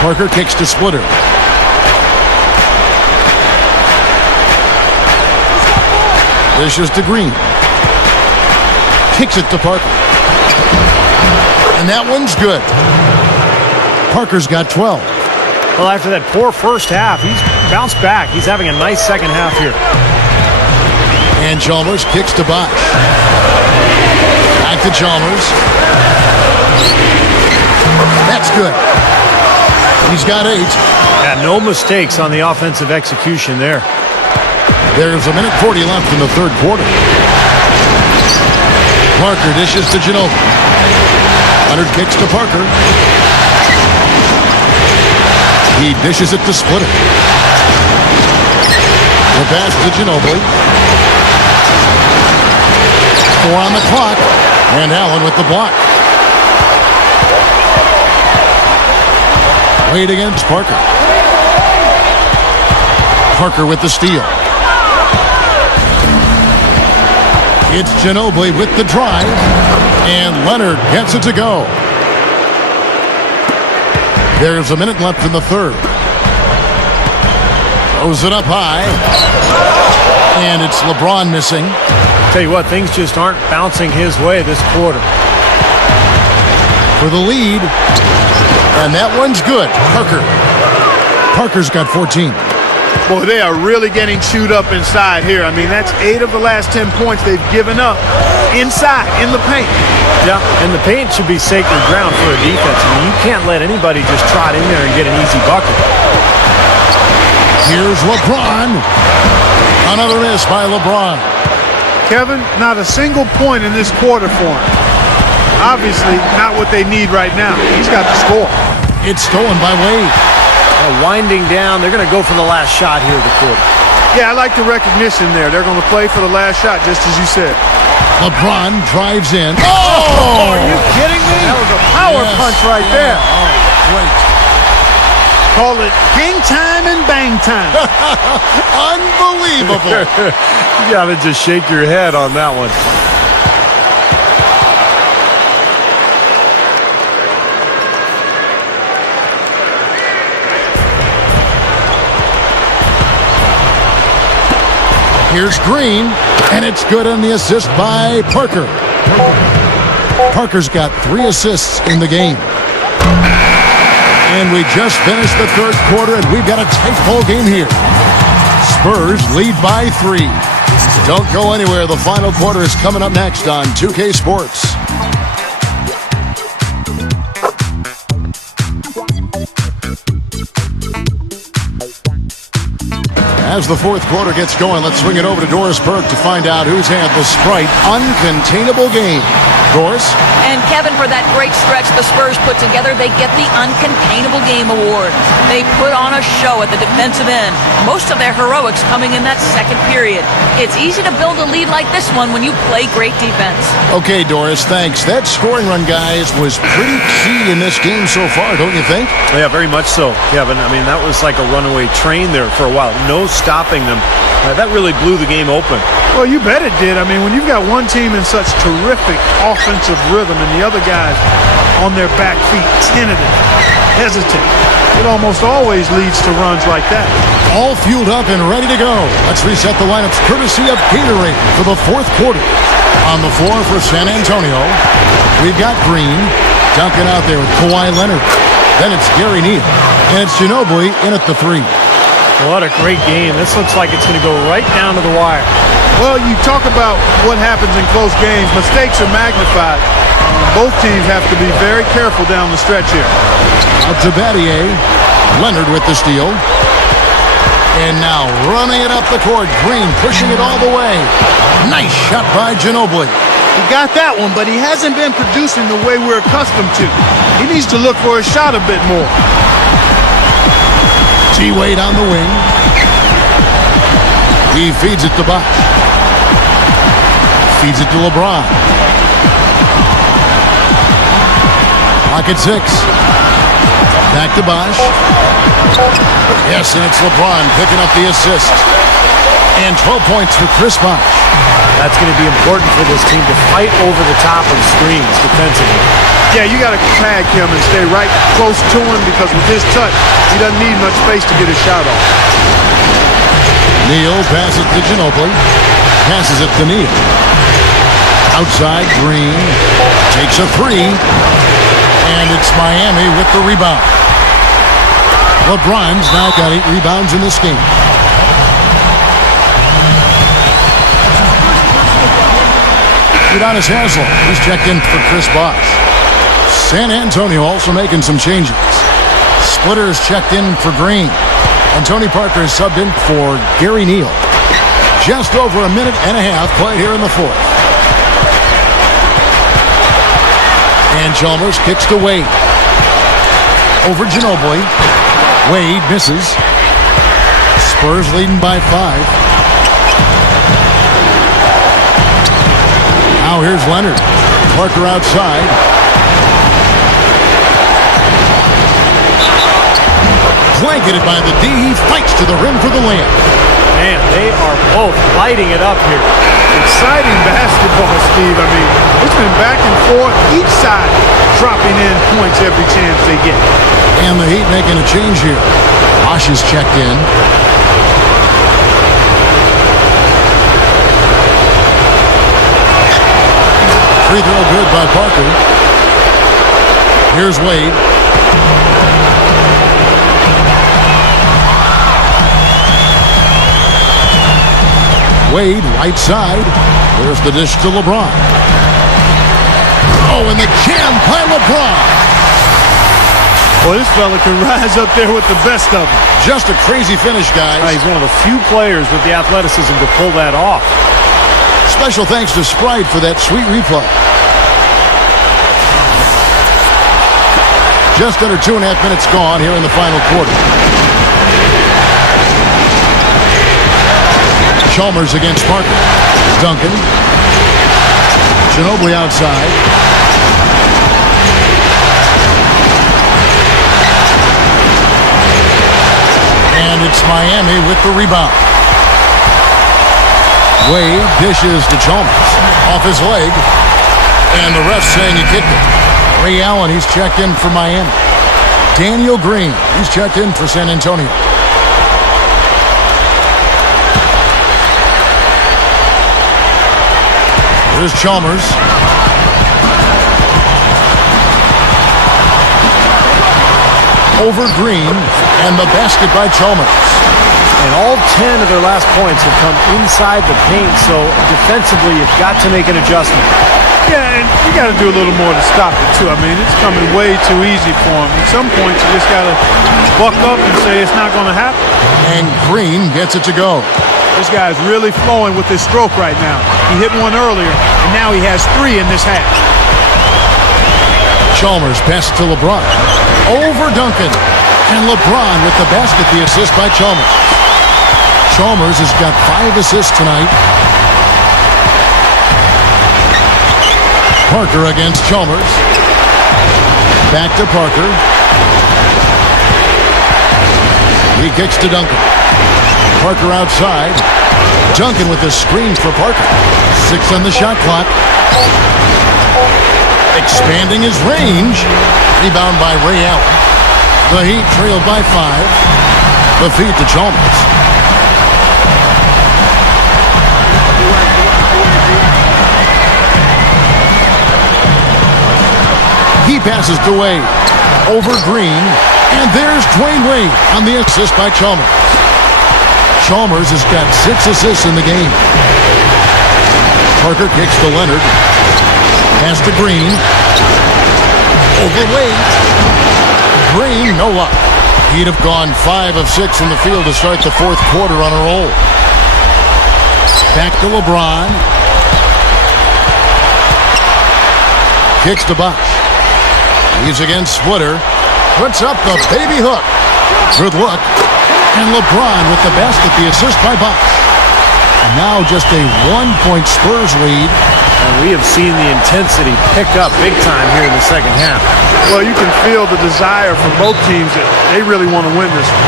Parker kicks to Splitter. Dishes to Green. Kicks it to Parker. And that one's good. Parker's got 12. Well, after that poor first half, he's bounced back. He's having a nice second half here. And Chalmers kicks to Bosh. Back to Chalmers. That's good. He's got 8. Yeah, no mistakes on the offensive execution there. There's a minute 40 left in the third quarter. Parker dishes to Ginobili. Leonard kicks to Parker. He dishes it to Splitter. The pass to Ginobili. 4 on the clock. And Allen with the block. Wade against Parker. Parker with the steal. It's Ginobili with the drive. And Leonard gets it to go. There's a minute left in the third. Throws it up high. And it's LeBron missing. Tell you what, things just aren't bouncing his way this quarter. For the lead. And that one's good. Parker's got 14. Boy, they are really getting chewed up inside here. I mean, that's 8 of the last 10 points they've given up inside, in the paint. Yeah, and the paint should be sacred ground for a defense. I mean, you can't let anybody just trot in there and get an easy bucket. Here's LeBron. Another miss by LeBron. Kevin, not a single point in this quarter for him. Obviously, not what they need right now. He's got the score. It's stolen by Wade. Winding down, they're going to go for the last shot here of the quarter. Yeah, I like the recognition there. They're going to play for the last shot, just as you said. LeBron drives in. Oh! Are you kidding me? That was a power punch right there. Oh, great. Call it hang time and bang time. Unbelievable. You got to just shake your head on that one. Here's Green, and it's good on the assist by Parker. Parker's got 3 assists in the game. And we just finished the third quarter, and we've got a tight ball game here. Spurs lead by 3. Don't go anywhere. The final quarter is coming up next on 2K Sports. As the fourth quarter gets going, let's swing it over to Doris Burke to find out who's had the Sprite uncontainable game. Doris? And Kevin, for that great stretch the Spurs put together, they get the Uncontainable Game Award. They put on a show at the defensive end, most of their heroics coming in that second period. It's easy to build a lead like this one when you play great defense. Okay, Doris, thanks. That scoring run, guys, was pretty key in this game so far, don't you think? Yeah, very much so, Kevin. I mean, that was like a runaway train there for a while. No stopping them. That really blew the game open. Well, you bet it did. I mean, when you've got one team in such terrific offensive rhythm and the other guys on their back feet, tentative, hesitant, it almost always leads to runs like that. All fueled up and ready to go. Let's reset the lineups courtesy of Gatorade for the fourth quarter. On the floor for San Antonio, we've got Green. Duncan out there with Kawhi Leonard. Then it's Gary Neal. And it's Ginobili in at the 3. What a great game. This looks like it's going to go right down to the wire. Well, you talk about what happens in close games. Mistakes are magnified. Both teams have to be very careful down the stretch here. Out to Battier. Leonard with the steal. And now running it up the court. Green pushing it all the way. Nice shot by Ginobili. He got that one, but he hasn't been producing the way we're accustomed to. He needs to look for a shot a bit more. T-Wade on the wing. He feeds it to Bosh. Feeds it to LeBron. Pocket 6. Back to Bosh. Yes, and it's LeBron picking up the assist. And 12 points for Chris Bosh. That's going to be important for this team to fight over the top of screens defensively. Yeah, you got to tag him and stay right close to him because with his touch, he doesn't need much space to get his shot off. Neal passes to Ginobili. Passes it to Neal. Outside, Green takes a 3. And it's Miami with the rebound. LeBron's now got 8 rebounds in this game. Udonis Haslem, he's checked in for Chris Bosh. San Antonio also making some changes. Splitter is checked in for Green. And Tony Parker is subbed in for Gary Neal. Just over a minute and a half played here in the fourth. And Chalmers kicks to Wade. Over Ginobili. Wade misses. Spurs leading by 5. Now here's Leonard. Parker outside. Blanketed by the D. He fights to the rim for the layup. Man, they are both lighting it up here. Exciting basketball, Steve. I mean, it's been back and forth. Each side dropping in points every chance they get. And the Heat making a change here. Bosh is checked in. Free throw good by Parker. Here's Wade. Wade, right side. There's the dish to LeBron. Oh, and the jam by LeBron. Well, this fella can rise up there with the best of them. Just a crazy finish, guys. He's one of the few players with the athleticism to pull that off. Special thanks to Sprite for that sweet replay. Just under 2.5 minutes gone here in the final quarter. Chalmers against Parker. Duncan. Ginobili outside. And it's Miami with the rebound. Wade dishes to Chalmers. Off his leg. And the ref saying he kicked it. Ray Allen, he's checked in for Miami. Daniel Green, he's checked in for San Antonio. Here's Chalmers. Over Green, and the basket by Chalmers. And all 10 of their last points have come inside the paint, so defensively you've got to make an adjustment. Yeah, and you got to do a little more to stop it, too. I mean, it's coming way too easy for him. At some points, you just got to buck up and say it's not going to happen. And Green gets it to go. This guy's really flowing with his stroke right now. He hit one earlier, and now he has 3 in this half. Chalmers passes to LeBron. Over Duncan. And LeBron with the basket, the assist by Chalmers. Chalmers has got 5 assists tonight. Parker against Chalmers. Back to Parker. He kicks to Duncan. Parker outside. Duncan with the screen for Parker. 6 on the shot clock. Expanding his range. Rebound by Ray Allen. The Heat trailed by 5. The feed to Chalmers. He passes to Wade. Over Green. And there's Dwayne Wade on the assist by Chalmers. Chalmers has got 6 assists in the game. Parker kicks to Leonard. Pass to Green. Over Wade. Green, no luck. He'd have gone 5 of 6 from the field to start the 4th quarter on a roll. Back to LeBron. Kicks to Bosch. He's against Splitter. Puts up the baby hook. Good look. And LeBron with the basket, the assist by Bosch. And now just a 1-point Spurs lead. And we have seen the intensity pick up big time here in the second half. Well, you can feel the desire from both teams that they really want to win this one.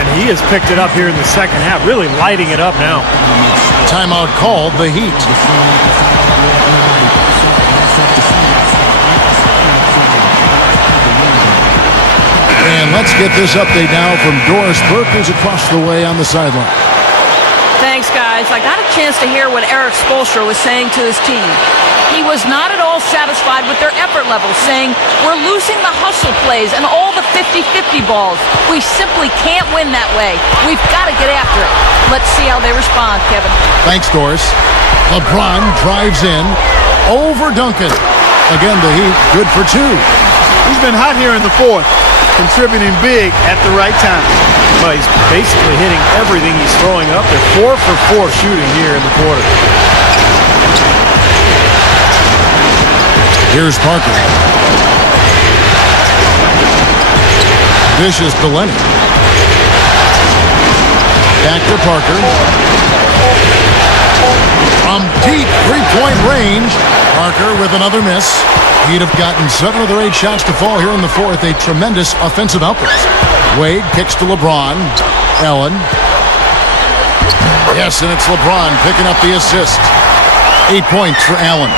And he has picked it up here in the second half, really lighting it up now. Timeout called, the Heat. And let's get this update now from Doris Burke, who's across the way on the sideline. Thanks, guys. I got a chance to hear what Eric Spoelstra was saying to his team. He was not at all satisfied with their effort level, saying, we're losing the hustle plays and all the 50-50 balls. We simply can't win that way. We've got to get after it. Let's see how they respond, Kevin. Thanks, Doris. LeBron drives in. Over Duncan. Again, the Heat, good for 2. He's been hot here in the 4th, contributing big at the right time. Well, he's basically hitting everything he's throwing up. They're 4 for 4 shooting here in the quarter. Here's Parker. Dishes to Leonard. Back to Parker. From deep 3-point range, Parker with another miss. He'd have gotten 7 of their 8 shots to fall here in the 4th. A tremendous offensive outburst. Wade kicks to LeBron. Allen. Yes, and it's LeBron picking up the assist. 8 points for Allen.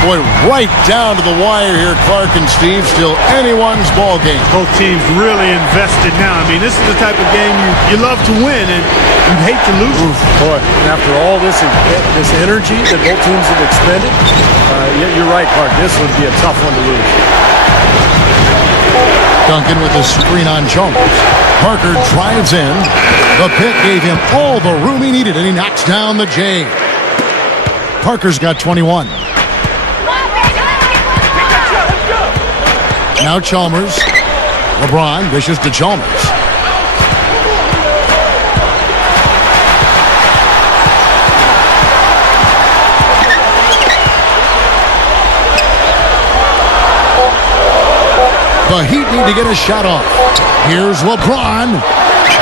Boy, right down to the wire here, Clark and Steve. Still anyone's ball game. Both teams really invested now. I mean, this is the type of game you love to win, and you'd hate to lose. Oof, boy, and after all this energy that both teams have expended, you're right, Clark. This would be a tough one to lose. Duncan with the screen on Chalmers. Parker drives in. The pick gave him all the room he needed, and he knocks down the J. Parker's got 21. Now Chalmers. LeBron dishes to Chalmers. The Heat need to get a shot off. Here's LeBron.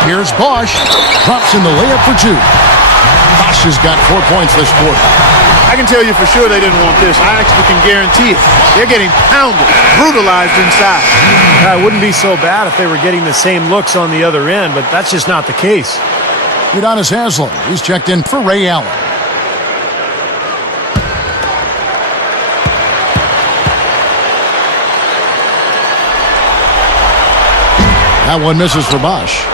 Here's Bosch. Drops in the layup for 2. Bosch has got 4 points this quarter. I can tell you for sure they didn't want this. I actually can guarantee it. They're getting pounded, brutalized inside. It wouldn't be so bad if they were getting the same looks on the other end, but that's just not the case. Udonis Haslem. He's checked in for Ray Allen. That one misses for Bosch.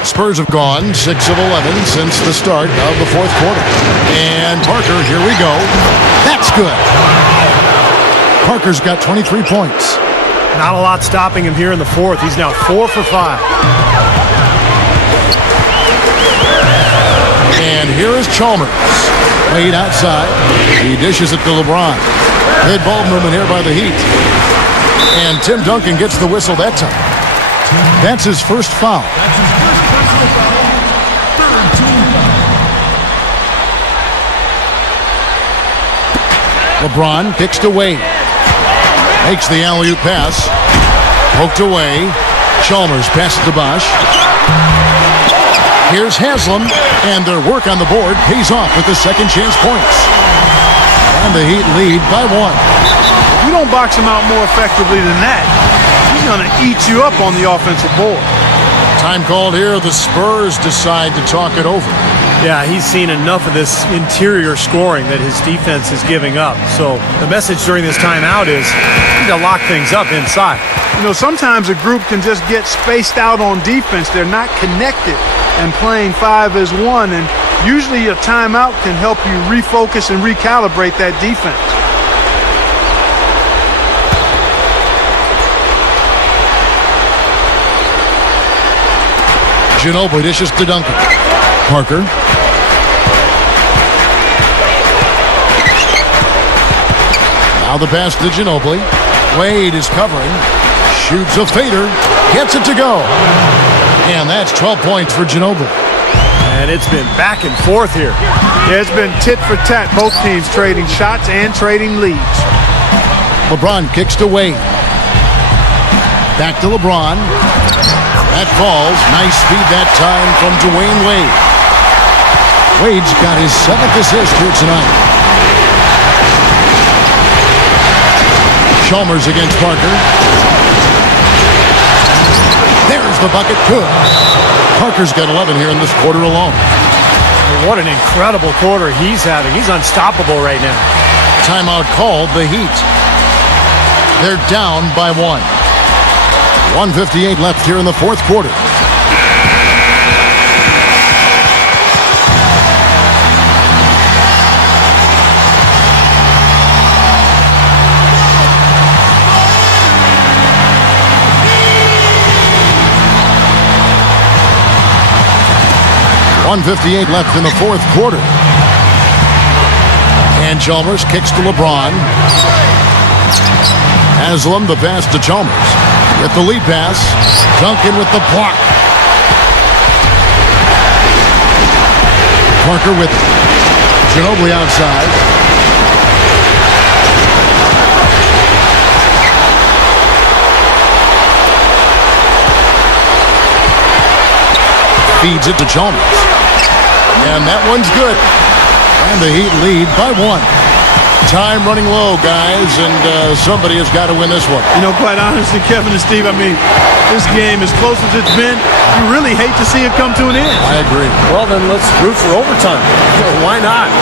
Spurs have gone 6 of 11 since the start of the 4th quarter. And Parker, here we go. That's good. Parker's got 23 points. Not a lot stopping him here in the 4th. He's now 4 for 5. And here is Chalmers. Wade outside. He dishes it to LeBron. Good ball movement here by the Heat. And Tim Duncan gets the whistle that time. That's his first foul. LeBron kicks to Wade. Makes the alley-oop pass. Poked away. Chalmers passes to Bosch. Here's Haslam, and their work on the board pays off with the second chance points. And the Heat lead by 1. If you don't box him out more effectively than that, he's going to eat you up on the offensive board. Time called here. The Spurs decide to talk it over. Yeah, he's seen enough of this interior scoring that his defense is giving up. So the message during this timeout is you need to lock things up inside. You know, sometimes a group can just get spaced out on defense. They're not connected and playing 5 as 1. And usually a timeout can help you refocus and recalibrate that defense. Ginobili dishes to Duncan. Parker. Now the pass to Ginobili. Wade is covering. Shoots a fader. Gets it to go. And that's 12 points for Ginobili. And it's been back and forth here. Yeah, it's been tit for tat. Both teams trading shots and trading leads. LeBron kicks to Wade. Back to LeBron. That falls. Nice speed that time from Dwayne Wade. Wade's got his 7th assist here tonight. Chalmers against Parker. There's the bucket. Good. Parker's got 11 here in this quarter alone. What an incredible quarter he's having. He's unstoppable right now. Timeout called the Heat. They're down by 1. 1:58 left here in the fourth quarter. .158 left in the fourth quarter. And Chalmers kicks to LeBron. Haslam the pass to Chalmers. With the lead pass. Duncan with the block. Parker with it. Ginobili outside. Feeds it to Chalmers. And that one's good. And the Heat lead by 1. Time running low, guys, and somebody has got to win this one. You know, quite honestly, Kevin and Steve, I mean, this game, as close as it's been, you really hate to see it come to an end. I agree. Well, then let's root for overtime. Why not?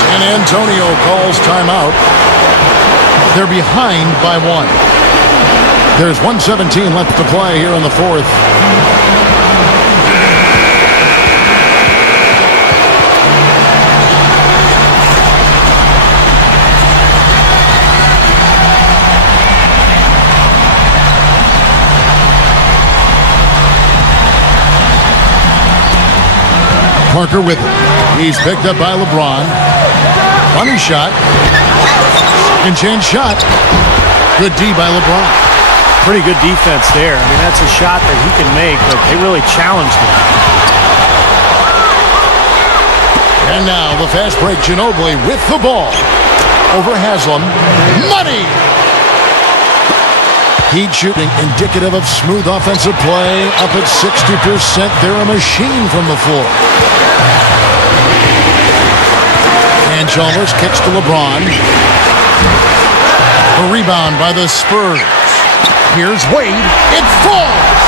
San Antonio calls timeout. They're behind by 1. There's 1:17 left to play here in the fourth. Parker with it. He's picked up by LeBron. Funny shot. Second chance shot. Good D by LeBron. Pretty good defense there. I mean, that's a shot that he can make, but they really challenged him. And now the fast break. Ginobili with the ball. Over Haslam. Money! Heat shooting indicative of smooth offensive play. Up at 60%. They're a machine from the floor. And Chalmers kicks to LeBron. A rebound by the Spurs. Here's Wade. It falls!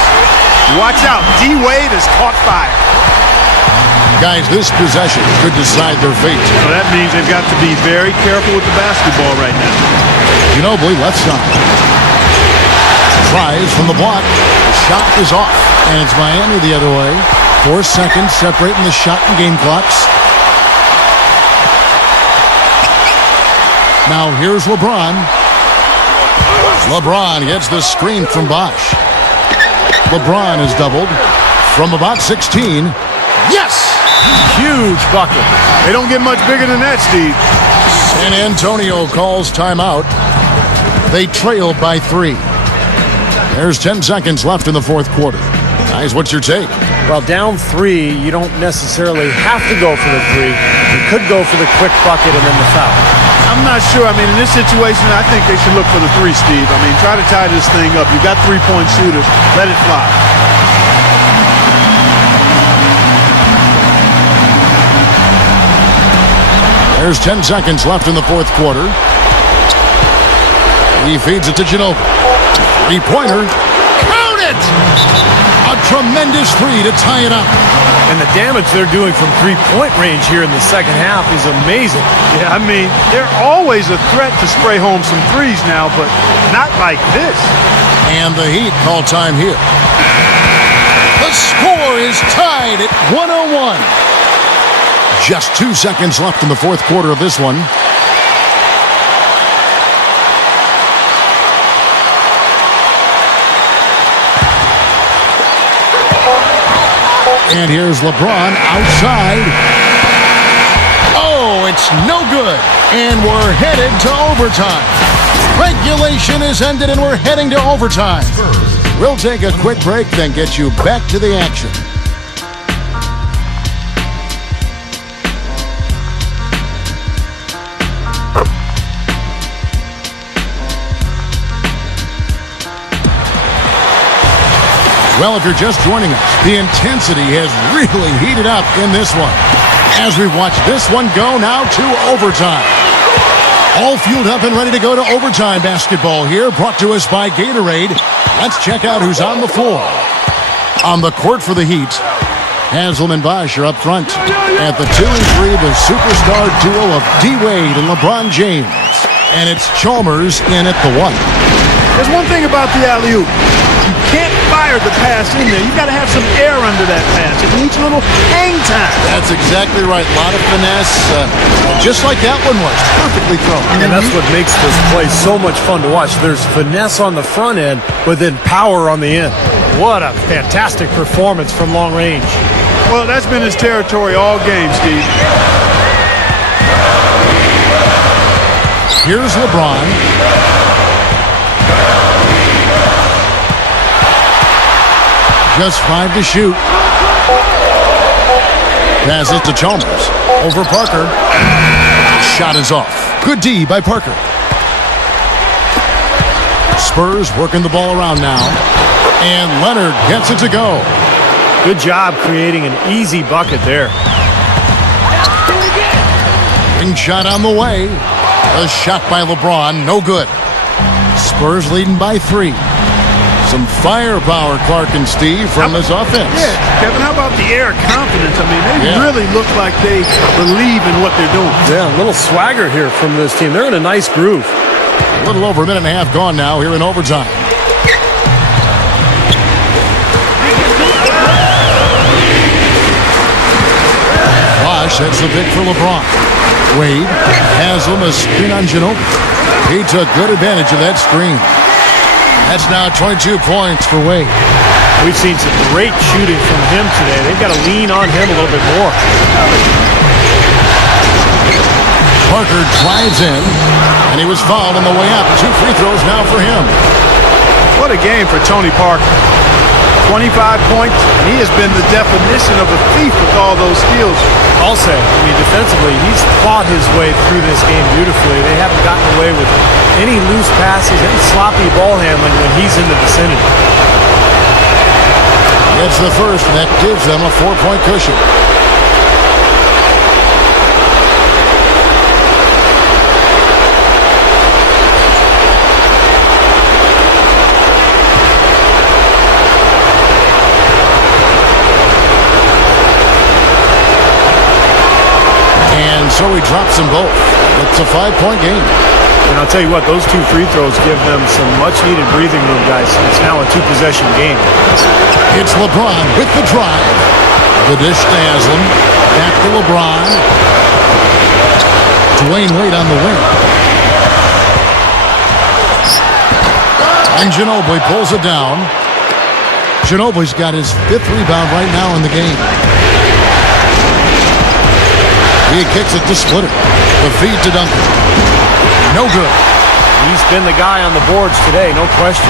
Watch out. D-Wade has caught fire. Guys, this possession could decide their fate. So that means they've got to be very careful with the basketball right now. Ginobili left side. Tries from the block. Shot is off. And it's Miami the other way. 4 seconds separating the shot and game clocks. Now here's LeBron. LeBron gets the screen from LeBron is doubled from about 16. Yes! Huge bucket. They don't get much bigger than that, Steve. San Antonio calls timeout. They trailed by 3. There's 10 seconds left in the fourth quarter. Guys, what's your take? Well, down 3, you don't necessarily have to go for the 3. You could go for the quick bucket and then the foul. I'm not sure. I mean, in this situation, I think they should look for the 3, Steve. I mean, try to tie this thing up. You got 3-point shooters. Let it fly. There's 10 seconds left in the fourth quarter. He feeds it to Ginobili. 3-pointer. Count it! A tremendous 3 to tie it up. And the damage they're doing from 3-point range here in the second half is amazing. Yeah, I mean, they're always a threat to spray home some threes now, but not like this. And the Heat call time here. The score is tied at 101. Just 2 seconds left in the fourth quarter of this one. And here's LeBron outside. Oh, it's no good. And we're headed to overtime. Regulation is ended and we're heading to overtime. We'll take a quick break, then get you back to the action. Well, if you're just joining us, the intensity has really heated up in this one. As we watch this one go now to overtime. All fueled up and ready to go to overtime basketball here, brought to us by Gatorade. Let's check out who's on the floor. On the court for the Heat, Haslam and Bosh are up front. At the 2 and 3, the superstar duo of D-Wade and LeBron James. And it's Chalmers in at the 1. There's one thing about the alley-oop. You can't fire the pass in there. You got to have some air under that pass. It needs a little hang time. That's exactly right. A lot of finesse, just like that one was. Perfectly thrown. And that's what makes this play so much fun to watch. There's finesse on the front end, but then power on the end. What a fantastic performance from long range. Well, that's been his territory all game, Steve. Here's LeBron. Just 5 to shoot. Pass it to Chalmers. Over Parker. Shot is off. Good D by Parker. Spurs working the ball around now. And Leonard gets it to go. Good job creating an easy bucket there. Ring shot on the way. A shot by LeBron. No good. Spurs leading by 3. Some firepower, Clark and Steve, from this offense. Yeah, Kevin, how about the air confidence? I mean, they really look like they believe in what they're doing. Yeah, a little swagger here from this team. They're in a nice groove. A little over a minute and a half gone now here in overtime. Bosh sets the pick for LeBron. Wade has him a spin on Ginobili. He took good advantage of that screen. That's now 22 points for Wade. We've seen some great shooting from him today. They've got to lean on him a little bit more. Parker drives in, and he was fouled on the way up. 2 free throws now for him. What a game for Tony Parker. 25 points, and he has been the definition of a thief with all those skills. I'll say, I mean, defensively, he's fought his way through this game beautifully. They haven't gotten away with any loose passes, any sloppy ball handling when he's in the vicinity. Gets the first, and that gives them a 4-point cushion. So he drops them both. It's a 5-point game. And I'll tell you what, those 2 free throws give them some much-needed breathing room, guys. It's now a 2-possession game. It's LeBron with the drive. The dish to Haslam. Back to LeBron. Dwayne Wade on the wing. And Ginobili pulls it down. Ginobili's got his 5th rebound right now in the game. He kicks it to Splitter. The feed to Duncan. No good. He's been the guy on the boards today, no question.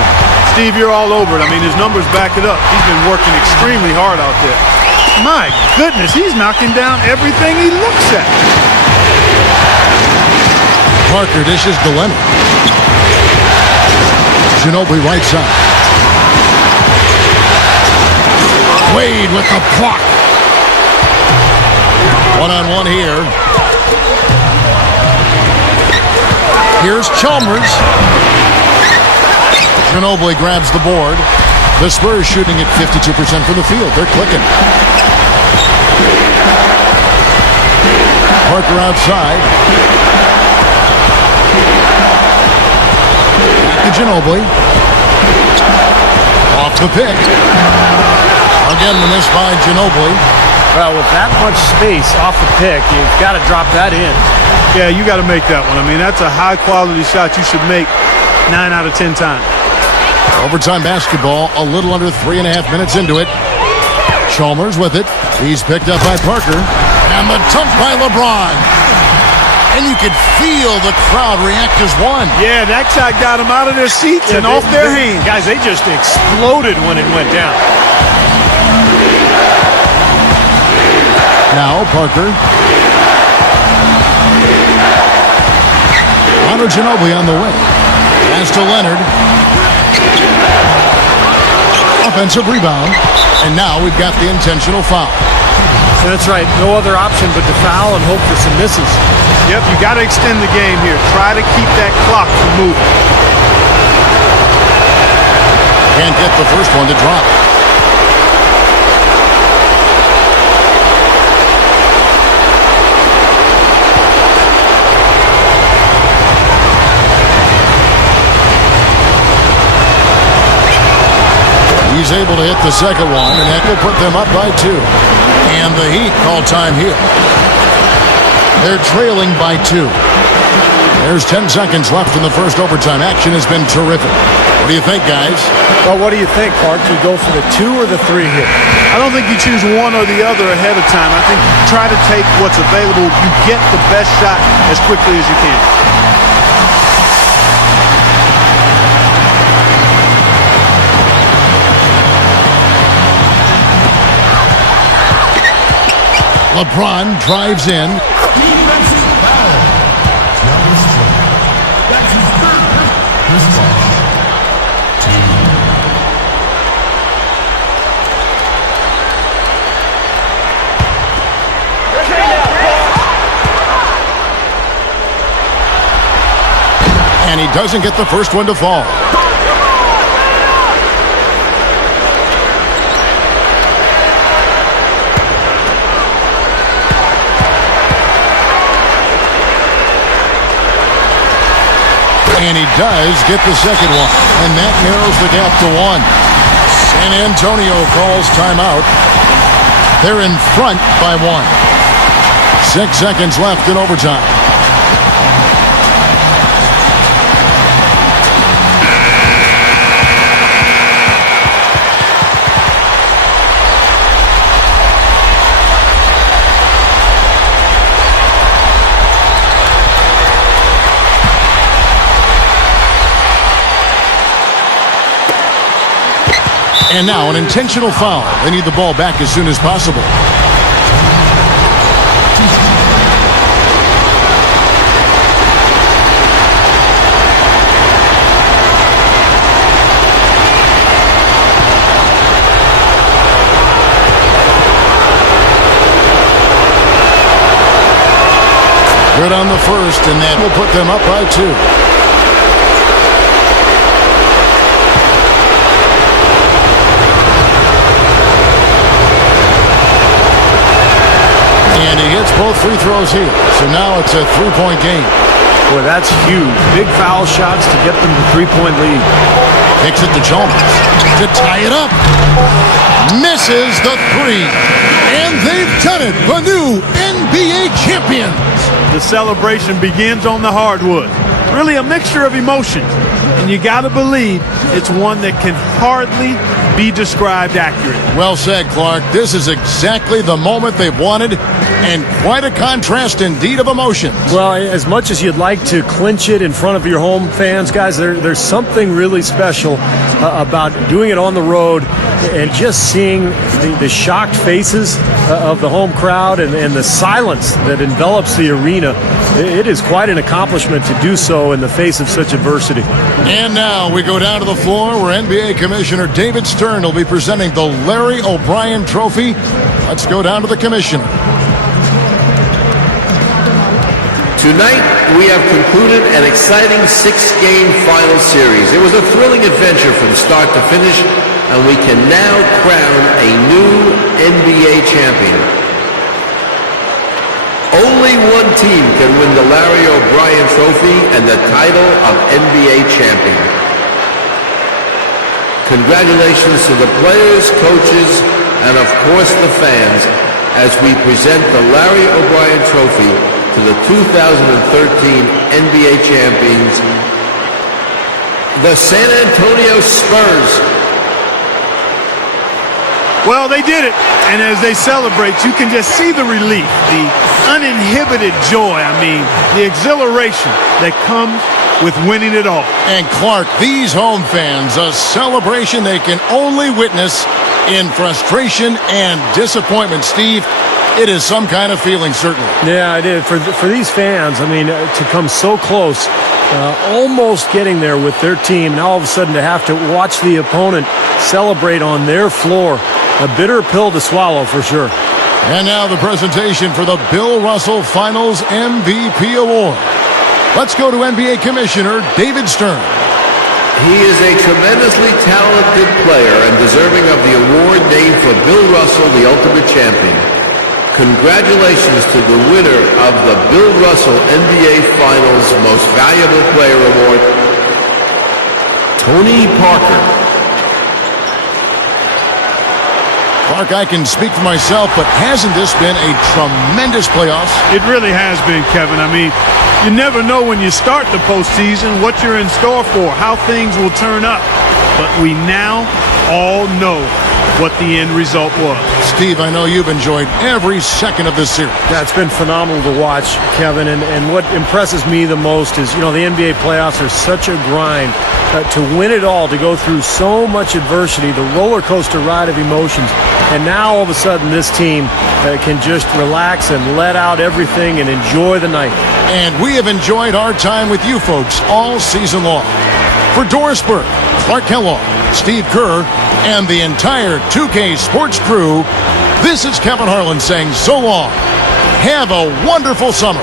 Steve, you're all over it. I mean, his numbers back it up. He's been working extremely hard out there. My goodness, he's knocking down everything he looks at. Parker dishes to Leonard. Ginobili right side. Wade with the block. One-on-one here. Here's Chalmers. Ginobili grabs the board. The Spurs shooting at 52% from the field. They're clicking. Parker outside. Back to Ginobili. Off the pick. Again, the miss by Ginobili. Well, with that much space off the pick, you've got to drop that in. Yeah, you got to make that one. I mean, that's a high-quality shot you should make 9 out of 10 times. Overtime basketball, a little under 3.5 minutes into it. Chalmers with it. He's picked up by Parker. And the dunk by LeBron. And you could feel the crowd react as one. Yeah, that shot got them out of their seats and off their hands. Guys, they just exploded when it went down. Now Parker. Manu Ginobili on the wing. Pass to Leonard. Offensive rebound. And now we've got the intentional foul. That's right. No other option but to foul and hope for some misses. Yep, you got to extend the game here. Try to keep that clock from moving. Can't get the first one to drop. He's able to hit the second one, and that will put them up by 2. And the Heat call time here. They're trailing by 2. There's 10 seconds left in the first overtime. Action has been terrific. What do you think, guys? Well, what do you think, Clark? Do you go for the 2 or the 3 here? I don't think you choose one or the other ahead of time. I think you try to take what's available. You get the best shot as quickly as you can. LeBron drives in. Defensive foul. Travis Jones. That's his third. This ball. And he doesn't get the first one to fall. And he does get the second one. And that narrows the gap to 1. San Antonio calls timeout. They're in front by 1. 6 seconds left in overtime. And now an intentional foul. They need the ball back as soon as possible. Good on the first, and that will put them up by 2. And he hits both free throws here. So now it's a 3-point game. Boy, that's huge. Big foul shots to get them the 3-point lead. Kicks it to Chalmers to tie it up. Misses the 3. And they've done it. The new NBA champions. The celebration begins on the hardwood. Really a mixture of emotions. And you got to believe it's one that can hardly be described accurately. Well said, Clark. This is exactly the moment they've wanted and quite a contrast indeed of emotions. Well, as much as you'd like to clinch it in front of your home fans, guys, there's something really special about doing it on the road and just seeing the shocked faces of the home crowd and the silence that envelops the arena. It is quite an accomplishment to do so in the face of such adversity. And now we go down to the floor where NBA Commissioner David Stern will be presenting the Larry O'Brien Trophy. Let's go down to the commissioner. Tonight, we have concluded an exciting 6-game final series. It was a thrilling adventure from start to finish, and we can now crown a new NBA champion. Only one team can win the Larry O'Brien Trophy and the title of NBA champion. Congratulations to the players, coaches, and of course the fans as we present the Larry O'Brien Trophy to the 2013 NBA champions, the San Antonio Spurs. Well, they did it. And as they celebrate, you can just see the relief, the uninhibited joy. I mean, the exhilaration that comes with winning it all. And Clark, these home fans, a celebration they can only witness in frustration and disappointment. Steve, it is some kind of feeling, certainly. Yeah, it is. For these fans, I mean, to come so close, almost getting there with their team, now all of a sudden to have to watch the opponent celebrate on their floor, a bitter pill to swallow for sure. And now the presentation for the Bill Russell Finals MVP Award. Let's go to NBA Commissioner David Stern. He is a tremendously talented player and deserving of the award named for Bill Russell, the ultimate champion. Congratulations to the winner of the Bill Russell NBA Finals Most Valuable Player Award, Tony Parker. Clark, I can speak for myself, but hasn't this been a tremendous playoffs? It really has been, Kevin. I mean, you never know when you start the postseason what you're in store for, how things will turn up. But we now all know what the end result was. Steve, I know you've enjoyed every second of this series. That's been phenomenal to watch, Kevin. And what impresses me the most is, the NBA playoffs are such a grind. To win it all, to go through so much adversity, the roller coaster ride of emotions. And now all of a sudden this team can just relax and let out everything and enjoy the night. And we have enjoyed our time with you folks all season long. For Doris Burke, Clark Kellogg, Steve Kerr, and the entire 2K Sports crew, this is Kevin Harlan saying so long. Have a wonderful summer.